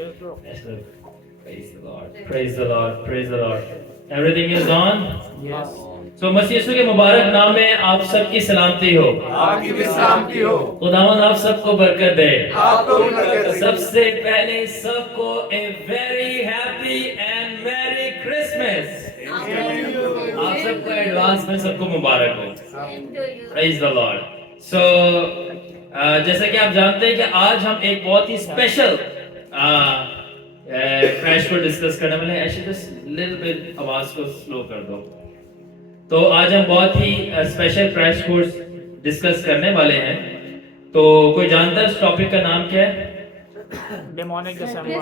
Yes, sir. Praise the Lord. Praise the Lord. Praise the Lord. Everything is on. Yes. So मसीह यीशु के मुबारक नाम में आप सबकी सलामती हो। आपकी भी सलामती हो। खुदावंद आप सबको बरकत दे। आपको भी बरकत दे। सबसे पहले सबको a very happy and merry Christmas। आप सबको एडवांस में सबको मुबारक हो। Praise the Lord. So जैसा कि आप जानते हैं कि आज हम एक बहुत ही स्पेशल क्रैश को डिस्कस करने वाले हैं। ऐसे जस्ट लिटिल बिट आवाज को स्लो कर दो। तो आज हम बहुत ही स्पेशल क्रैश कोर्स डिस्कस करने वाले हैं। तो कोई जानता है इस टॉपिक का नाम क्या है? Demonic December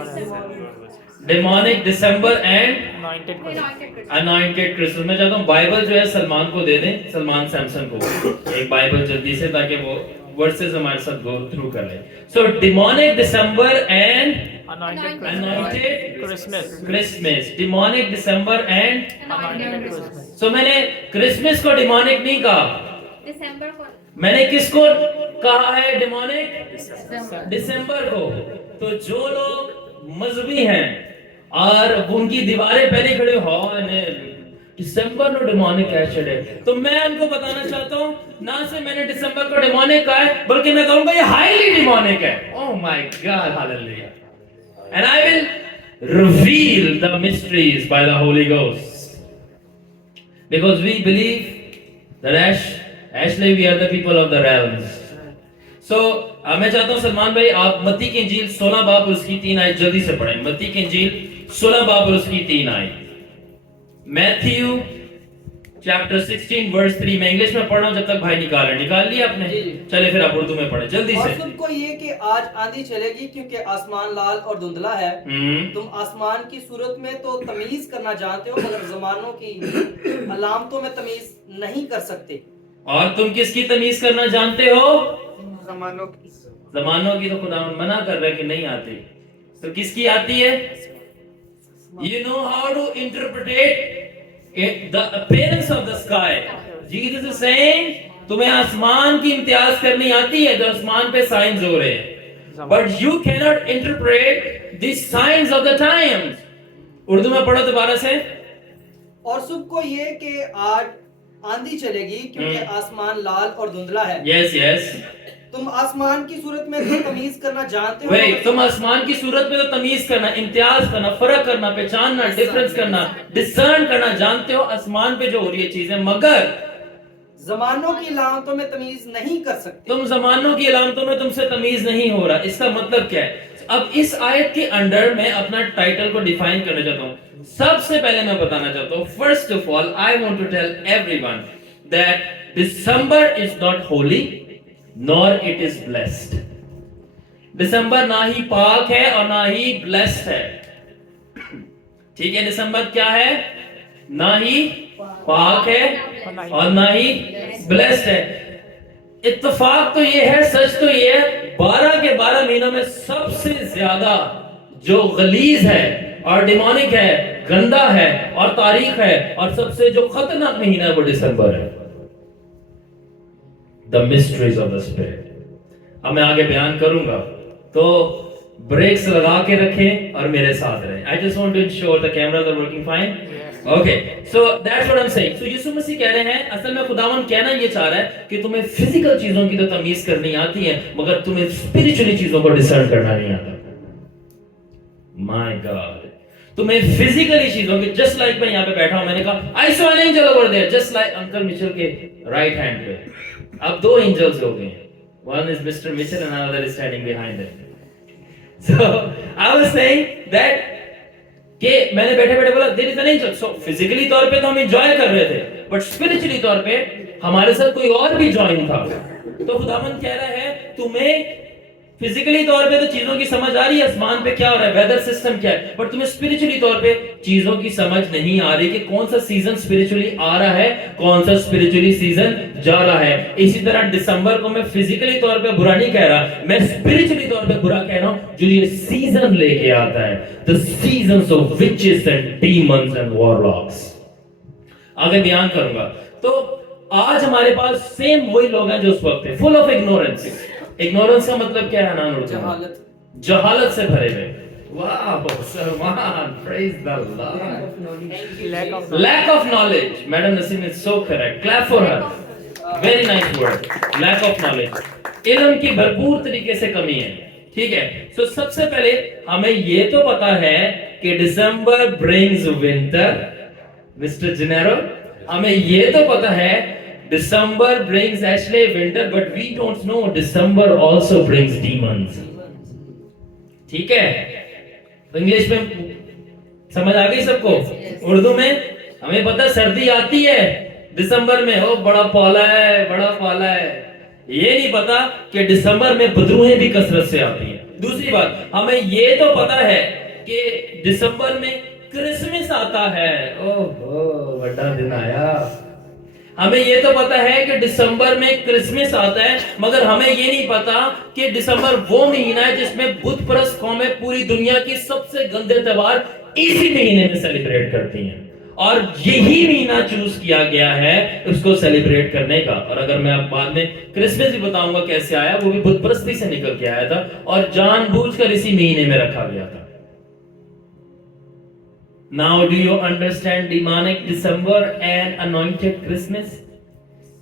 demonic December and anointed anointed Christmas. मैं चाहता हूँ बाइबल जो है सलमान को दे दें, सलमान सैमसन को एक बाइबल जल्दी से, ताकि वो वर्सेस हमारे साथ गो थ्रू कर ले। So demonic December and anointed Christmas. Demonic December and anointed Christmas. So मैंने क्रिसमस को डेमोनिक नहीं कहा, दिसंबर को मैंने किसको कहा है डेमोनिक? दिसंबर को। तो जो लोग मजहबी हैं और उनकी दीवारें पहले खड़े हो दिसंबर नो डेमोनिक एसिड है, तो मैं उनको बताना चाहता हूँ ना से मैंने दिसंबर को डेमोनिक कहा है, बल्कि मैं कहूंगा ये हाईली डेमोनिक है। Oh my God, hallelujah. And I will reveal the mysteries by the holy ghost, because we believe that Actually, we are the people of the realms. So, मैं चाहता हूँ सलमान भाई आप मत्ती की इंजील 16 बाब और उसकी 3 आयत जल्दी से पढ़ें। मत्ती की इंजील 16 बाब और उसकी 3 आयत। Matthew chapter 16 verse 3। मैं इंग्लिश में पढ़ रहा हूँ जब तक भाई निकाल लिया आपने? चले फिर आप उर्दू में पढ़े जल्दी से। और तुमको ये कि आज आंधी चलेगी क्योंकि आसमान लाल और धुंधला है। तुम आसमान की सूरत में तो तमीज करना जानते हो, मगर जमानों की अलामतों में तमीज नहीं कर सकते। और तुम किसकी तमीज करना जानते हो? जमानों की। जमानों की तो खुदा मना कर रहा है कि नहीं आती, तो किसकी आती है? You know how to interpret the appearance of the sky. Jesus is saying तुम्हें आसमान की इम्तियाज करनी आती है, जो आसमान पे साइंस हो रहे हैं, but you cannot interpret the signs of the times। Urdu में पढ़ो दोबारा से। और सबको ये कि आज आंधी चलेगी क्योंकि आसमान लाल और धुंधला है। यस तुम आसमान की सूरत में तो तमीज करना जानते हो। वही, तुम आसमान की सूरत में तो तमीज करना, इम्तियाज करना, फर्क करना, पहचानना, डिफरेंस करना, डिसर्न करना जानते हो आसमान पे जो हो रही है चीजें, मगर जमानों की अलामतों में तमीज नहीं कर सकते। तुम जमानों की अलामतों में तुमसे तमीज नहीं हो रहा। इसका मतलब क्या है? अब इस आयत के अंडर मैं अपना टाइटल को डिफाइन करना चाहता हूँ। सबसे पहले मैं बताना चाहता हूँ, first of all I want to tell everyone that December is not holy nor it is blessed. दिसंबर ना ही पाक है और ना ही ब्लेस्ड है। ठीक है, दिसंबर क्या है? ना ही पाक है और ना ही ब्लेस्ड है। इत्तेफाक तो ये है, सच तो ये है, 12 के 12 महीनों में सबसे ज्यादा जो गलीज है और डिमोनिक है, गंदा है और तारीख है, और सबसे जो खतरनाक महीना है वो दिसंबर है। The mysteries of the spirit. अब मैं आगे बयान करूंगा, तो ब्रेक्स लगा के रखें और मेरे साथ रहें। I just want to ensure the cameras are working fine. Okay, so that's what I am saying. So यीशु मसीह कह रहे हैं, असल में खुदावन कहना ये चाह रहा है कि तुम्हें फिजिकल चीजों की तो तमीज करनी आती है, मगर तुम्हें स्पिरिचुअली चीजों को डिसर्न करना नहीं आता। माय गॉड, तुम्हें फिजिकली चीजों की, जस्ट लाइक मैं यहाँ पे बैठा हूं, मैंने कहा I saw an angel over there, just like uncle Mitchell के राइट हैंड पे अब 2 एंजल्स हो गए। One is mister Mitchell and another is standing behind him. So I was saying that कि मैंने बैठे बैठे बोला there is an angel. So physically तौर पे तो हम एंजॉय कर रहे थे, बट स्पिरिचुअली तौर पे हमारे साथ कोई और भी ज्वाइन था। तो खुदावंद कह रहा है तुम्हें फिजिकली तौर पे तो चीजों की समझ आ रही है, आसमान पे क्या हो रहा है, वेदर सिस्टम क्या है, बट तुम्हें स्पिरिचुअली तौर पे चीजों की समझ नहीं आ रही कि कौन सा सीजन स्पिरिचुअली आ रहा है, कौन सा स्पिरिचुअली सीजन जा रहा है। इसी तरह दिसंबर को मैं फिजिकली तौर पे बुरा नहीं कह रहा, मैं स्पिरिचुअली तौर पे बुरा कह रहा हूं, जो ये सीजन लेके आता है, the seasons of witches and demons and warlocks. आगे बयान करूंगा। तो आज हमारे पास सेम वही लोग हैं जो उस वक्त थे, फुल ऑफ इग्नोरेंस। इग्नोरेंस का मतलब क्या है? जहालत। जहालत से भरे हुए। Wow, Salman, praise the Lord. Lack of Lack of knowledge. Madam Nasim is so correct. Clap for her. Very nice word. Lack of knowledge. इल्म की भरपूर तरीके से कमी है. ठीक है. So सबसे पहले हमें ये तो पता है कि December brings winter. Mr. Gennaro, हमें ये तो पता है December brings actually winter, but we don't know December also brings demons. ठीक है. तो इंग्लिश में समझ आ गई सबको? उर्दू में हमें पता सर्दी आती है दिसंबर में, ओ बड़ा पाला है. ये नहीं पता कि दिसंबर में बदरूहें भी कसरत से आती हैं. दूसरी बात, हमें ये तो पता है कि दिसंबर में क्रिसमस आता है. ओहो, बड़ा दिन आया. हमें ये तो पता है कि दिसंबर में क्रिसमस आता है, मगर हमें ये नहीं पता कि दिसंबर वो महीना है जिसमें बुत परस्त कौमें पूरी दुनिया की सबसे गंदे त्योहार इसी महीने में सेलिब्रेट करती हैं. और यही महीना चूज किया गया है उसको सेलिब्रेट करने का. और अगर मैं अब बाद में क्रिसमस भी बताऊंगा कैसे आया, वो भी बुत परस्ती से निकल के आया था और जानबूझकर इसी महीने में रखा गया था. Now do you understand demonic December and anointed Christmas?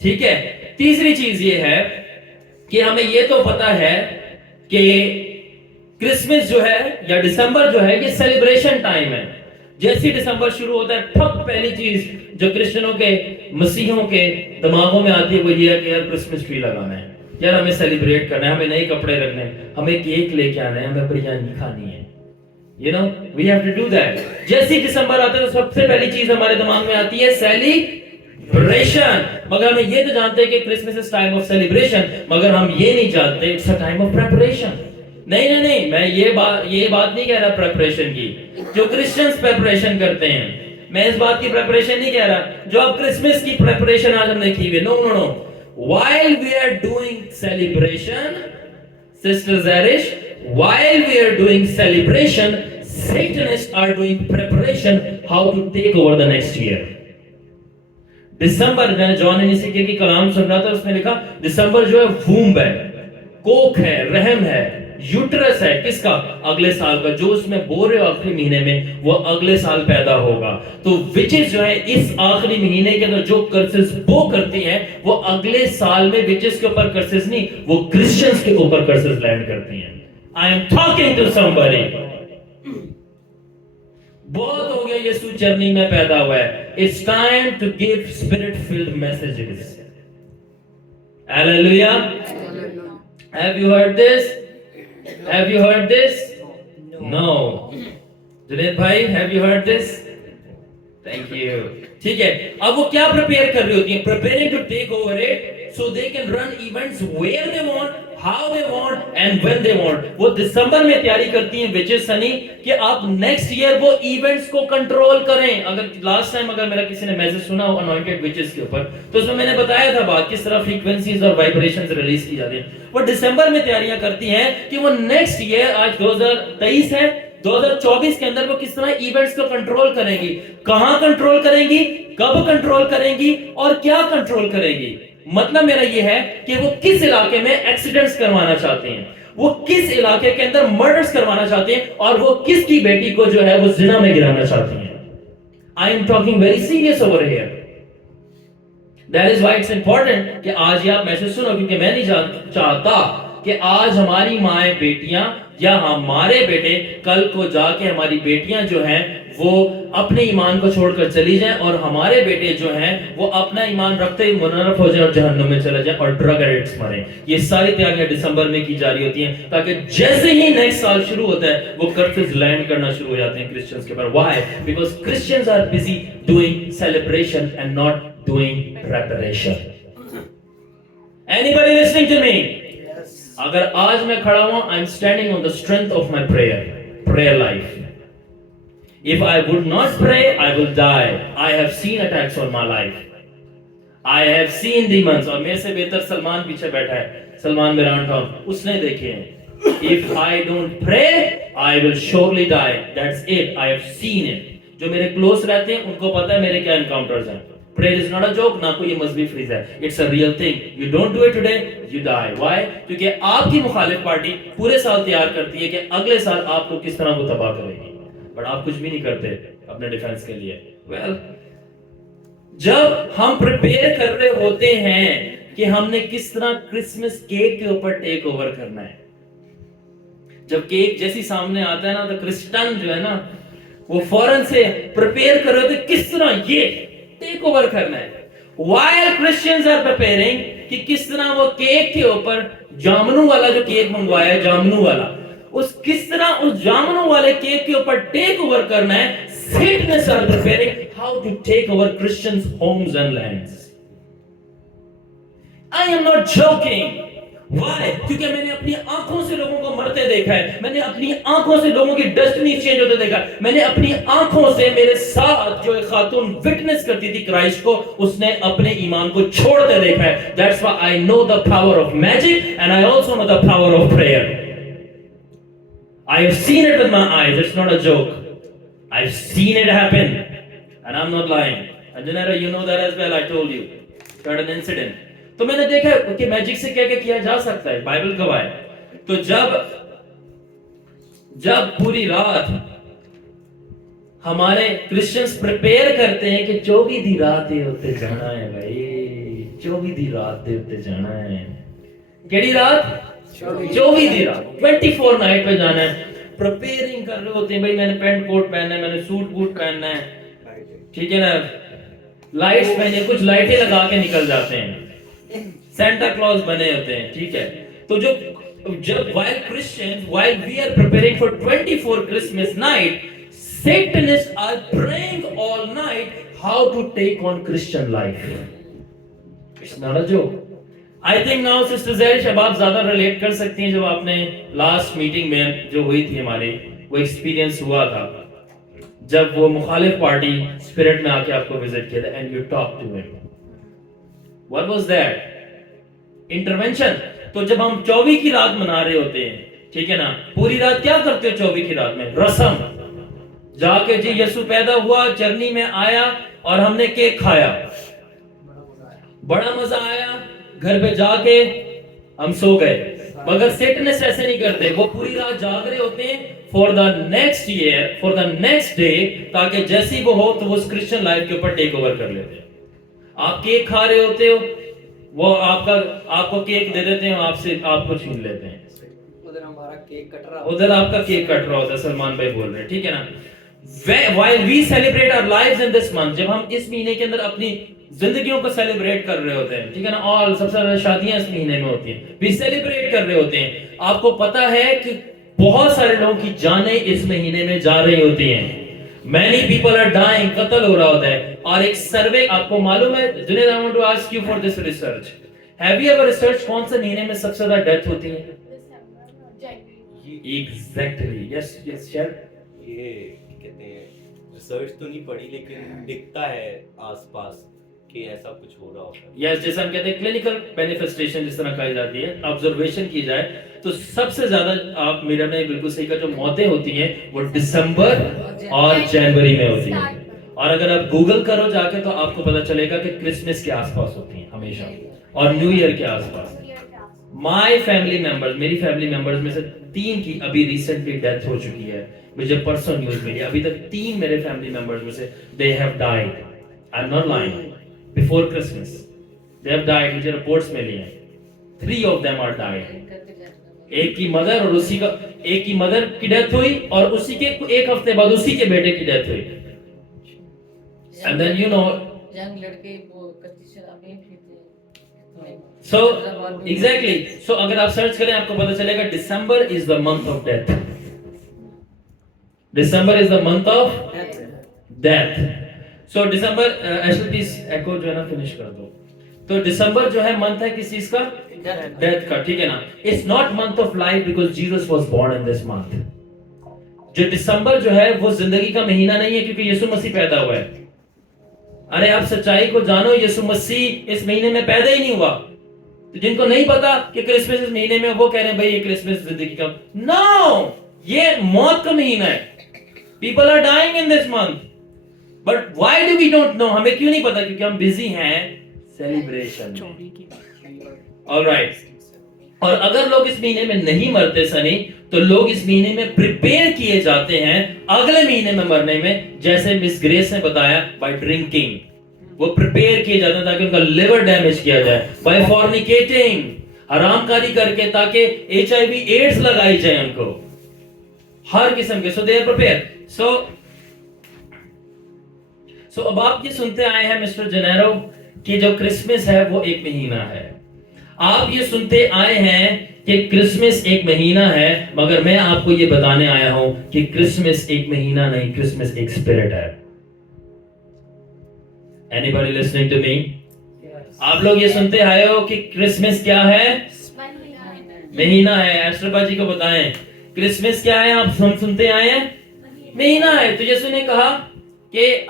ठीक है. तीसरी चीज ये है कि हमें ये तो पता है कि क्रिसमस जो है या दिसंबर जो है ये सेलिब्रेशन टाइम है. जैसे दिसंबर शुरू होता है, ठप पहली चीज जो क्रिश्चियनों के, मसीहों के दिमागों में आती है वो ये है कि यार क्रिसमस ट्री लगाना है, यार हमें सेलिब्रेट करना है, हमें नए कपड़े रखने हैं, हमें केक लेके आना है, हमें बिरयानी खानी है. You know, we have to do that. जैसे ही दिसंबर आता है तो सबसे पहली चीज हमारे दिमाग में आती है सेलिब्रेशन. मगर हम ये तो जानते हैं कि Christmas is time of celebration, मगर हम ये नहीं जानते it's a time of preparation. नहीं, मैं ये बात नहीं कह रहा प्रिपरेशन की जो क्रिश्चियंस प्रिपरेशन करते हैं. मैं इस बात की प्रिपरेशन नहीं कह रहा जो अब क्रिसमस की प्रिपरेशन आज हमने की हुई. No. While we are doing celebration, Sister Zarish, while we are doing celebration, Satanists are doing preparation how to take over the next year. दिसंबर, मैंने जॉन एनिसिके की कलाम सुन रहा था, उसमें लिखा दिसंबर जो है वूम्ब है, कोख है, रहम है, यूट्रस है. किसका? अगले साल का. जो उसमें बोल रहे हो आखिरी महीने में वो अगले साल पैदा होगा. तो विचेस जो है इस आखिरी महीने के अंदर जो कर्सेस वो करती हैं वो अगले साल में विचेस के ऊपर कर्सेस नहीं, वो क्रिश्चियंस के ऊपर कर्सेस लैंड करती हैं. I am talking to somebody. बहुत हो गया यीशु जर्नी में पैदा हुआ है. It's time to give spirit filled messages. Hallelujah. Have you heard this? Have you heard this? No. Junaid भाई, have you heard this? Thank you. ठीक है. अब वो क्या प्रिपेयर कर रही होती हैं? Preparing to take over it so they can run events where they want, how they want and when they want. वो दिसंबर में तैयारी करती हैं विचेस सनी कि आप नेक्स्ट ईयर वो इवेंट्स को कंट्रोल करें. अगर लास्ट टाइम अगर मेरा किसी ने मैसेज सुना हो अनॉइंटेड विचेस के ऊपर, तो उसमें मैंने बताया था बात किस तरह फ्रीक्वेंसीज और वाइब्रेशंस रिलीज की जाती हैं. वो दिसंबर में तैयारियां करती हैं कि वो नेक्स्ट ईयर, आज 2023 है, 2024 के अंदर वो किस तरह इवेंट्स को कंट्रोल करेंगी, कहां कंट्रोल करेंगी, कब कंट्रोल करेंगी और क्या कंट्रोल करेंगी. मतलब मेरा ये है कि वो किस इलाके में एक्सीडेंट्स करवाना चाहते हैं, वो किस इलाके के अंदर मर्डर्स करवाना चाहते हैं और वो किसकी बेटी को जो है वो जिना में गिराना चाहते हैं. I am talking very serious over here. That is why it's important कि आज ये आप मैसेज सुनो, क्योंकि मैं नहीं चाहता कि आज हमारी माएं बेटियां या हमारे बेटे कल को जाके हमारी बेटियां जो हैं वो अपने ईमान को छोड़कर चली जाएं और हमारे बेटे जो हैं वो अपना ईमान रखते ही मुनर्रफ हो जाए और जहन्नुम में चले जाएं और ड्रग एडिक्ट्स मरें. ये सारी तैयारियां दिसंबर में की जा रही होती हैं ताकि जैसे ही नेक्स्ट साल शुरू होता है वो कर्सेस लैंड करना शुरू हो जाते हैं क्रिश्चियंस के ऊपर. Why? Because Christians are busy doing celebration and not doing preparation. Anybody listening to me? अगर आज मैं खड़ा हूं, I am standing on the strength of my prayer life. If I would not pray, I will die. I have seen attacks on my life. I have seen demons. और मेरे से बेहतर सलमान पीछे बैठा है, सलमान मेरान खान, उसने देखे हैं. If I don't pray, I will surely die. That's it. I have seen it. जो मेरे क्लोज रहते हैं उनको पता है मेरे क्या एनकाउंटर्स हैं. Prayer is not a joke, ना कोई ये मजहबी फ्रेज है. It's a real thing. You don't do it today, you die. Why? क्योंकि आपकी मुखालिफ पार्टी पूरे साल तैयार करती है कि अगले साल आपको किस तरह वो तबाह करेगी. बट आप कुछ भी नहीं करते अपने डिफेंस के लिए. Well, जब हम प्रिपेयर कर रहे होते हैं कि हमने किस तरह क्रिसमस केक के ऊपर टेक ओवर करना है, जब केक जैसी सामने आता है ना, तो क्रिस्टन जो है ना, वो फौरन से प्रिपेयर कर रहे थे किस तरह ये टेक ओवर करना है. While Christians are preparing कि किस तरह वो केक के ऊपर जामुनों वाला जो केक मंगवाया है, जामुनों वाला, उस किस तरह उस जामुनों वाले केक के ऊपर टेक ओवर करना है. Satanists are preparing how to take over Christians' homes and lands. I am not joking. Why? क्योंकि मैंने अपनी आंखों से लोगों को मरते देखा है, मैंने अपनी आंखों से लोगों की डेस्टिनी चेंज होते देखा है, मैंने अपनी आंखों से मेरे साथ जो एक खातून विटनेस करती थी क्राइस्ट को, उसने अपने ईमान को छोड़ते देखा है. That's why I know the power of magic and I also know the power of prayer. I have seen it with my eyes. It's not a joke. I've seen it happen and I'm not lying. Anjanara, you know that as well. I told you. Got an incident. तो मैंने देखा है कि magic से क्या क्या किया जा सकता है, बाइबल गवाह है. तो जब पूरी रात हमारे क्रिश्चियंस प्रिपेयर करते हैं कि 24 दी रात दे उत्ते जाना है भाई, 24 दी रात दे उत्ते जाना है. केड़ी रात? 24 दी रात, 24 नाइट पे जाना है. प्रिपेयरिंग कर रहे होते हैं भाई, मैंने पैंट कोट पहनना है, मैंने सूट बूट पहनना है, ठीक है ना, लाइट्स पहने, कुछ लाइटें लगा के निकल जाते हैं, सेंटा क्लॉज बने होते हैं, ठीक है. तो जब while we are preparing for 24 Christmas night, Satanists are praying all night how to take on Christian life. It's not a joke. I think now Sister Zarish, अब आप ज्यादा रिलेट कर सकती हैं. जब आपने लास्ट मीटिंग में जो हुई थी हमारी, वो एक्सपीरियंस हुआ था जब वो मुखालिफ पार्टी स्पिरिट में आके आपको विजिट किया था, and you talk to him. What was that? Intervention. तो जब हम 24 की रात मना रहे होते हैं, ठीक है ना, पूरी रात क्या करते हो 24 की रात में? रस्म. जाके जी यीशु पैदा हुआ, जर्नी में आया और हमने केक खाया, बड़ा मजा आया, घर पे जाके हम सो गए. मगर सेटनिस्ट ऐसे नहीं करते, वो पूरी रात जाग रहे होते हैं for the next year, for the next day, ताकि जैसी वो हो तो वो क्रिश्चियन लाइफ के ऊपर टेक ओवर कर लेते हैं. आप केक खा रहे होते हो, वो आपको केक दे देते हैं, आपको छीन लेते हैं. उधर हमारा केक कट रहा, उधर आपका केक कट रहा होता है. सलमान भाई बोल रहे हैं, ठीक है ना. While we celebrate our lives in this month, जब हम इस महीने के अंदर अपनी जिंदगियों को सेलिब्रेट कर रहे होते हैं, ठीक है ना, और सबसे ज्यादा शादियां इस महीने में होती हैं, we सेलिब्रेट कर रहे होते हैं. आपको पता है कि बहुत सारे लोगों की जानें इस महीने में जा रही होती हैं. Many people are dying, कत्ल हो रहा होता है. और एक सर्वे आपको मालूम है, Junaid, I want to ask you for this research. Have you ever researched कौन से महीने में सबसे ज्यादा डेथ होती है? Exactly. Yes, sure. ये कहते हैं, रिसर्च तो नहीं पढ़ी लेकिन दिखता है आसपास कि ऐसा कुछ हो रहा होता है. Yes, जैसे हम कहते हैं क्लिनिकल मैनिफेस्टेशन जिस तरह कही जाती है, ऑब्जर्वेशन की जाए तो सबसे ज्यादा, आप मेरा ने बिल्कुल सही कहा, जो मौतें होती हैं वो दिसंबर और जनवरी में होती हैं. और अगर आप गूगल करो जाके तो आपको पता चलेगा कि क्रिसमस के आसपास होती हैं हमेशा, और न्यू ईयर के आसपास. माय फैमिली मेंबर्स, मेरी फैमिली मेंबर्स में से 3 की अभी रिसेंटली डेथ हो चुकी है. मुझे परसों न्यूज मिली, अभी तक 3 मेरे फैमिली मेंबर्स में से they have died. I am not lying. Before Christmas they have died. मुझे रिपोर्ट्स मिली हैं. 3 ऑफ देम आर डाइड. एक की मदर और एक की मदर की डेथ हुई, और उसी के एक हफ्ते बाद उसी के बेटे की डेथ हुई. And then you know, young लड़के वो कच्ची शराब में पीते हैं. So exactly. So अगर आप सर्च करें आपको पता चलेगा December is the month of death. December is the month of death. So December, actually please echo जो है ना फिनिश कर दो. तो December जो है मंथ है किस चीज का? डेथ का, ठीक है ना. It's not month of life because Jesus was born in this month. जो दिसंबर जो है वो जिंदगी का महीना नहीं है क्योंकि यीशु मसीह पैदा हुआ है. अरे आप सच्चाई को जानो, यीशु मसीह इस महीने में पैदा ही नहीं हुआ. तो जिनको नहीं पता कि क्रिसमस इस महीने में, वो कह रहे हैं भाई ये क्रिसमस जिंदगी का, नो, ये मौत का महीना है. People are dying in this month. But why do we don't know, हमें क्यों नहीं पता? क्योंकि हम बिजी हैं सेलिब्रेशन में। ऑलराइट, और अगर लोग इस महीने में नहीं मरते सनी, तो लोग इस महीने में प्रिपेयर किए जाते हैं अगले महीने में मरने में, जैसे मिस ग्रेस ने बताया, बाय ड्रिंकिंग। वो प्रिपेयर किए जाते हैं ताकि उनका लिवर डैमेज किया जाए, बाय फॉर्निकेटिंग, हरामकारी करके, ताकि HIV एड्स लगाई जाए उनको, हर किस्म के। सो दे आर प्रिपेयर। सो अब आप ये सुनते आए हैं मिस्टर जेनेरो कि जो क्रिसमस है वो एक महीना है। आप ये सुनते आए हैं कि क्रिसमस एक महीना है, मगर मैं आपको ये बताने आया हूं कि क्रिसमस एक महीना नहीं, क्रिसमस एक स्पिरिट है। Anybody listening to me? आप लोग ये सुनते आए हो कि क्रिसमस क्या है? महीना है। एस्ट्रोपा जी को बताएं क्रिसमस क्या है? आप हम सुनते आए हैं महीना है। तो जैसे ने कहा कि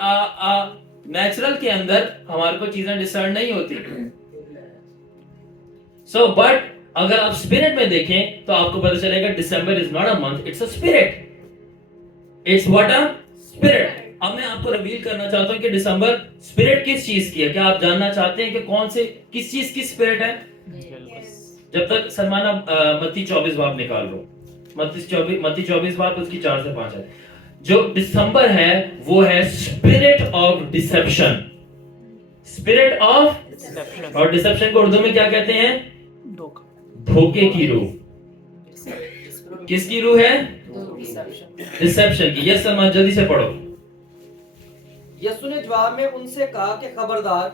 नेचुरल के अंदर हमारे को चीजें डिसर्न नहीं होती। सो बट अगर आप स्पिरिट में देखें तो आपको पता चलेगा December is not a month, it's a spirit. It's what a spirit. अब मैं आपको रिवील करना चाहता हूं कि दिसंबर स्पिरिट किस चीज की है। क्या आप जानना चाहते हैं कि कौन से किस चीज की स्पिरिट है? जब तक सलमाना मत्ती 24 बाब निकाल लो, मत्ती 24 बाब उसकी 4 से 5 है। जो दिसंबर है वो है spirit of deception. Spirit of deception. और डिसेप्शन को उर्दू में क्या कहते हैं? धोखे की रूह। किसकी रूह है? डिसेप्शन की। यस सलमान, जल्दी से पढ़ो। यीशु ने जवाब में उनसे कहा कि खबरदार,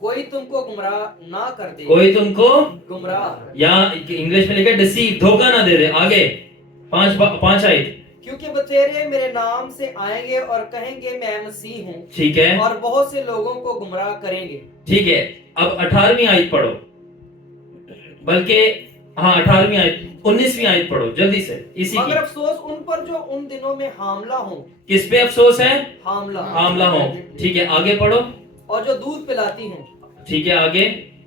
कोई तुमको गुमराह ना कर दे। कोई तुमको गुमराह, या इंग्लिश में लिखा है डिसीव, धोखा ना दे दे। आगे 5 आयत। क्योंकि बतेरे मेरे नाम से आएंगे और कहेंगे मैं मसीह हूँ, ठीक है, और बहुत से लोगों को गुमराह करेंगे। ठीक है। अब 18वीं आयत पढ़ो, बल्कि हाँ 18वीं आयत, 19वीं आयत पढ़ो जल्दी से। इसी मगर की अफसोस उन पर जो उन दिनों में हामला हो। किस पे अफसोस है? हामला हो। ठीक है, आगे पढ़ो। और जो दूध पिलाती हूँ। ठीक है, आगे।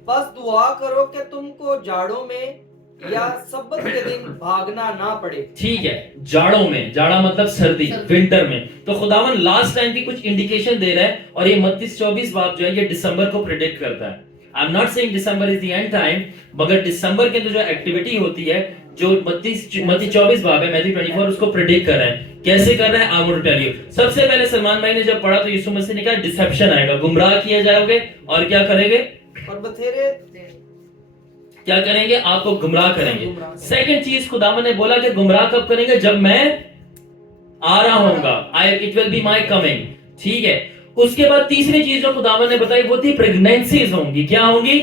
बस दुआ करो कि तुमको जाड़ों में या सब्बत के दिन भागना ना पड़े। ठीक है, जाड़ों में, जाड़ा मतलब सर्दी, विंटर में। तो खुदावन लास्ट टाइम की कुछ इंडिकेशन दे रहा है, और ये मत्ती 24 बाब जो है ये दिसंबर को प्रेडिक्ट करता है। I am not saying December is the end time, मगर दिसंबर के अंदर जो एक्टिविटी होती है, जो मत्ती 24 बाब है, मैथ्यू 24 उसको प्रेडिक्ट कर रहा है। कैसे कर रहा है? I want to tell you. सबसे पहले सलमान भाई ने जब पढ़ा तो यीशु मसीह ने कहा डिसेप्शन आएगा, गुमराह किए जाओगे, और क्या करेंगे? और बथेरे क्या करेंगे? आपको गुमराह करेंगे। सेकंड चीज खुदावन ने बोला कि गुमराह कब करेंगे? जब मैं आ रहा हूंगा, it will be my coming. ठीक है। उसके बाद तीसरी चीज जो खुदावन ने बताई वो थी प्रेगनेंसीज होंगी। क्या होंगी?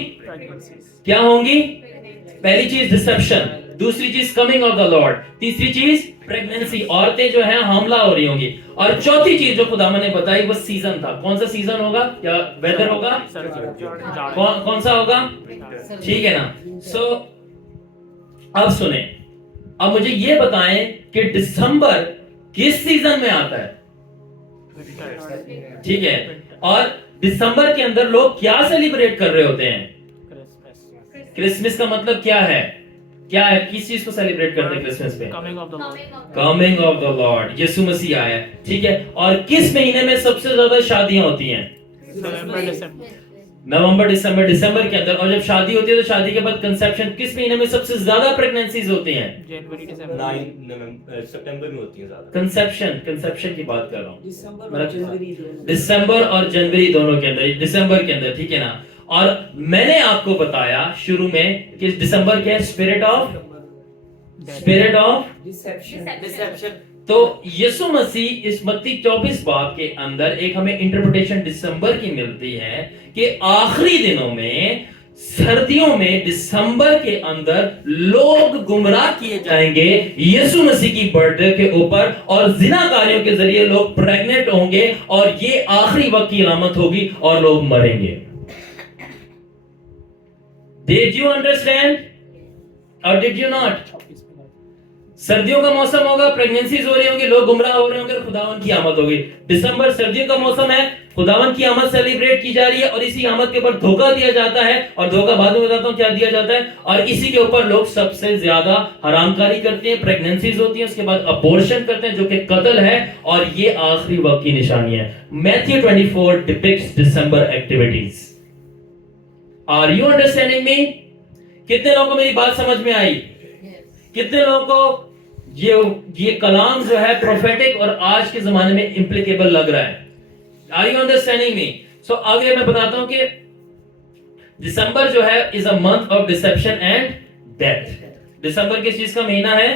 क्या होंगी? पहली चीज डिसेप्शन, दूसरी चीज कमिंग ऑफ द लॉर्ड, तीसरी चीज प्रेगनेंसी, औरतें जो है हामला हो रही होंगी, और चौथी चीज जो खुदावन ने बताई वो सीजन था। कौन सा सीजन होगा? या वेदर होगा? कौन सा होगा? ठीक है ना। सो अब सुने, अब मुझे ये बताएं कि दिसंबर किस सीजन में आता है? ठीक है। और दिसंबर के अंदर लोग क्या सेलिब्रेट कर रहे होते हैं? क्रिसमस का मतलब क्या है? क्या है? किस चीज को सेलिब्रेट करते हैं क्रिसमस पे? कमिंग ऑफ द लॉर्ड, यीशु मसीह आया। ठीक है। और किस महीने में सबसे ज्यादा शादियां होती हैं? नवंबर दिसंबर। दिसंबर के अंदर। और जब शादी होती है तो शादी के बाद कंसेप्शन, किस महीने में सबसे ज्यादा प्रेगनेंसीज होती हैं? सितंबर में होती है ज्यादा। कंसेप्शन की बात कर रहा हूँ। दिसंबर और जनवरी दोनों के अंदर, दिसंबर के अंदर। ठीक है ना। और मैंने आपको बताया शुरू में कि दिसंबर क्या है? Spirit of deception. तो यीशु मसीह इस मत्ती 24 बाब के अंदर एक हमें इंटरप्रिटेशन दिसंबर की मिलती है कि आखिरी दिनों में, सर्दियों में, दिसंबर के अंदर लोग गुमराह किए जाएंगे यीशु मसीह की बर्थडे के ऊपर, और जिनाकारियों के जरिए लोग प्रेग्नेंट होंगे, और ये आखिरी वक्त की अलामत होगी, और लोग मरेंगे। Did you understand or did you not? सर्दियों का मौसम होगा, प्रेगनेंसीज हो रही होंगी, लोग गुमराह हो रहे होंगे, खुदावन की आमद होगी। दिसंबर सर्दियों का मौसम है, खुदावन की आमद सेलिब्रेट की जा रही है और इसी आमद के ऊपर धोखा दिया जाता है, और धोखा बाद में बताता हूं क्या दिया जाता है, और इसी के ऊपर लोग सबसे ज्यादा हरामकारी करते हैं, प्रेगनेंसीज होती है, उसके बाद अबॉर्शन करते हैं जो कि कत्ल है, और ये आखिरी वक्त की निशानी है। Matthew 24 depicts December activities. Are you understanding me? कितने लोगों को मेरी बात समझ में आई? कितने लोगों को ये कलाम जो है प्रोफेटिक और आज के जमाने में इम्प्लीकेबल लग रहा है? Are you understanding me? So आगे मैं बताता हूं कि दिसंबर जो है is a month of deception and death. दिसंबर किस चीज का महीना है?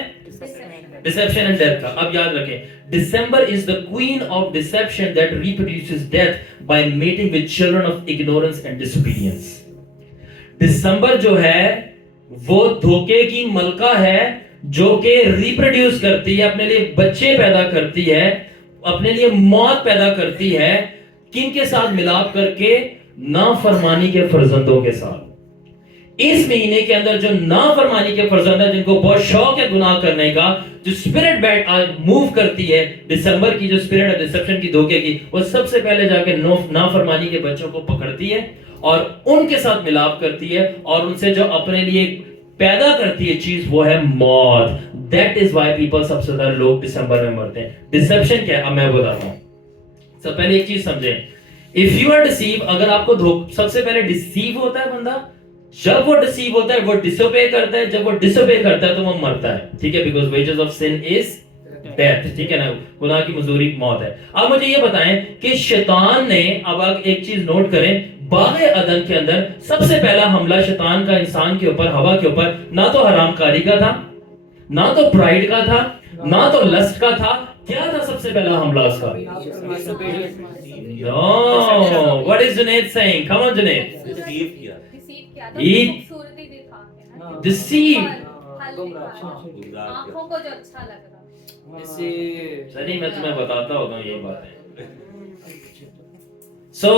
डिसेप्शन एंड डेथ का। अब याद रखें, December is the queen of deception that reproduces death by mating with children of ignorance and disobedience. दिसंबर जो है वो धोखे की मलका है जो कि रिप्रोड्यूस करती है, अपने लिए बच्चे पैदा करती है, अपने लिए मौत पैदा करती है, किन के साथ मिलाप करके? नाफरमानी के फर्जंदों के साथ। इस महीने के अंदर जो नाफरमानी के फर्जंद है, जिनको बहुत शौक है गुनाह करने का, जो स्पिरिट बैट मूव करती है, दिसंबर की जो स्पिरिट है डिसेप्शन की, धोखे की, वो सबसे पहले जाके नाफरमानी के बच्चों को पकड़ती है और उनके साथ मिलाप करती है, और उनसे जो अपने लिए पैदा करती है चीज, वो है मौत। दैट इज व्हाई पीपल, सबसे ज्यादा लोग दिसंबर में मरते हैं। डिसेप्शन क्या है अब मैं बताता हूं। सबसे पहले एक चीज समझें, इफ यू आर डिसीव, अगर आपको सबसे पहले डिसीव होता है बंदा, जब वो डिसीव होता है वो डिसोबे करता है, जब वो डिसोबे करता है तो वो मरता है, ठीक है? Because wages of sin is death, ठीक है ना? गुनाह की मजदूरी मौत है। अब मुझे ये बताएं कि शैतान ने, अब आप एक चीज नोट करें, बागे अदन के अंदर सबसे पहला हमला शैतान का इंसान के ऊपर, हवा के ऊपर, ना तो हरामकारी का था, ना तो प्राइड का था, ना तो लस्ट का था। क्या था सबसे पहला हमला उसका? No, what is Junaid saying? Come on Junaid. Deceive किया, डिसीव किया था, He- खूबसूरती दिखा के ना, Deceive. हल दिखा, आंखों को जो अच्छा लग रहा। सही, मैं तुम्हें बताता होता हूँ ये बातें। So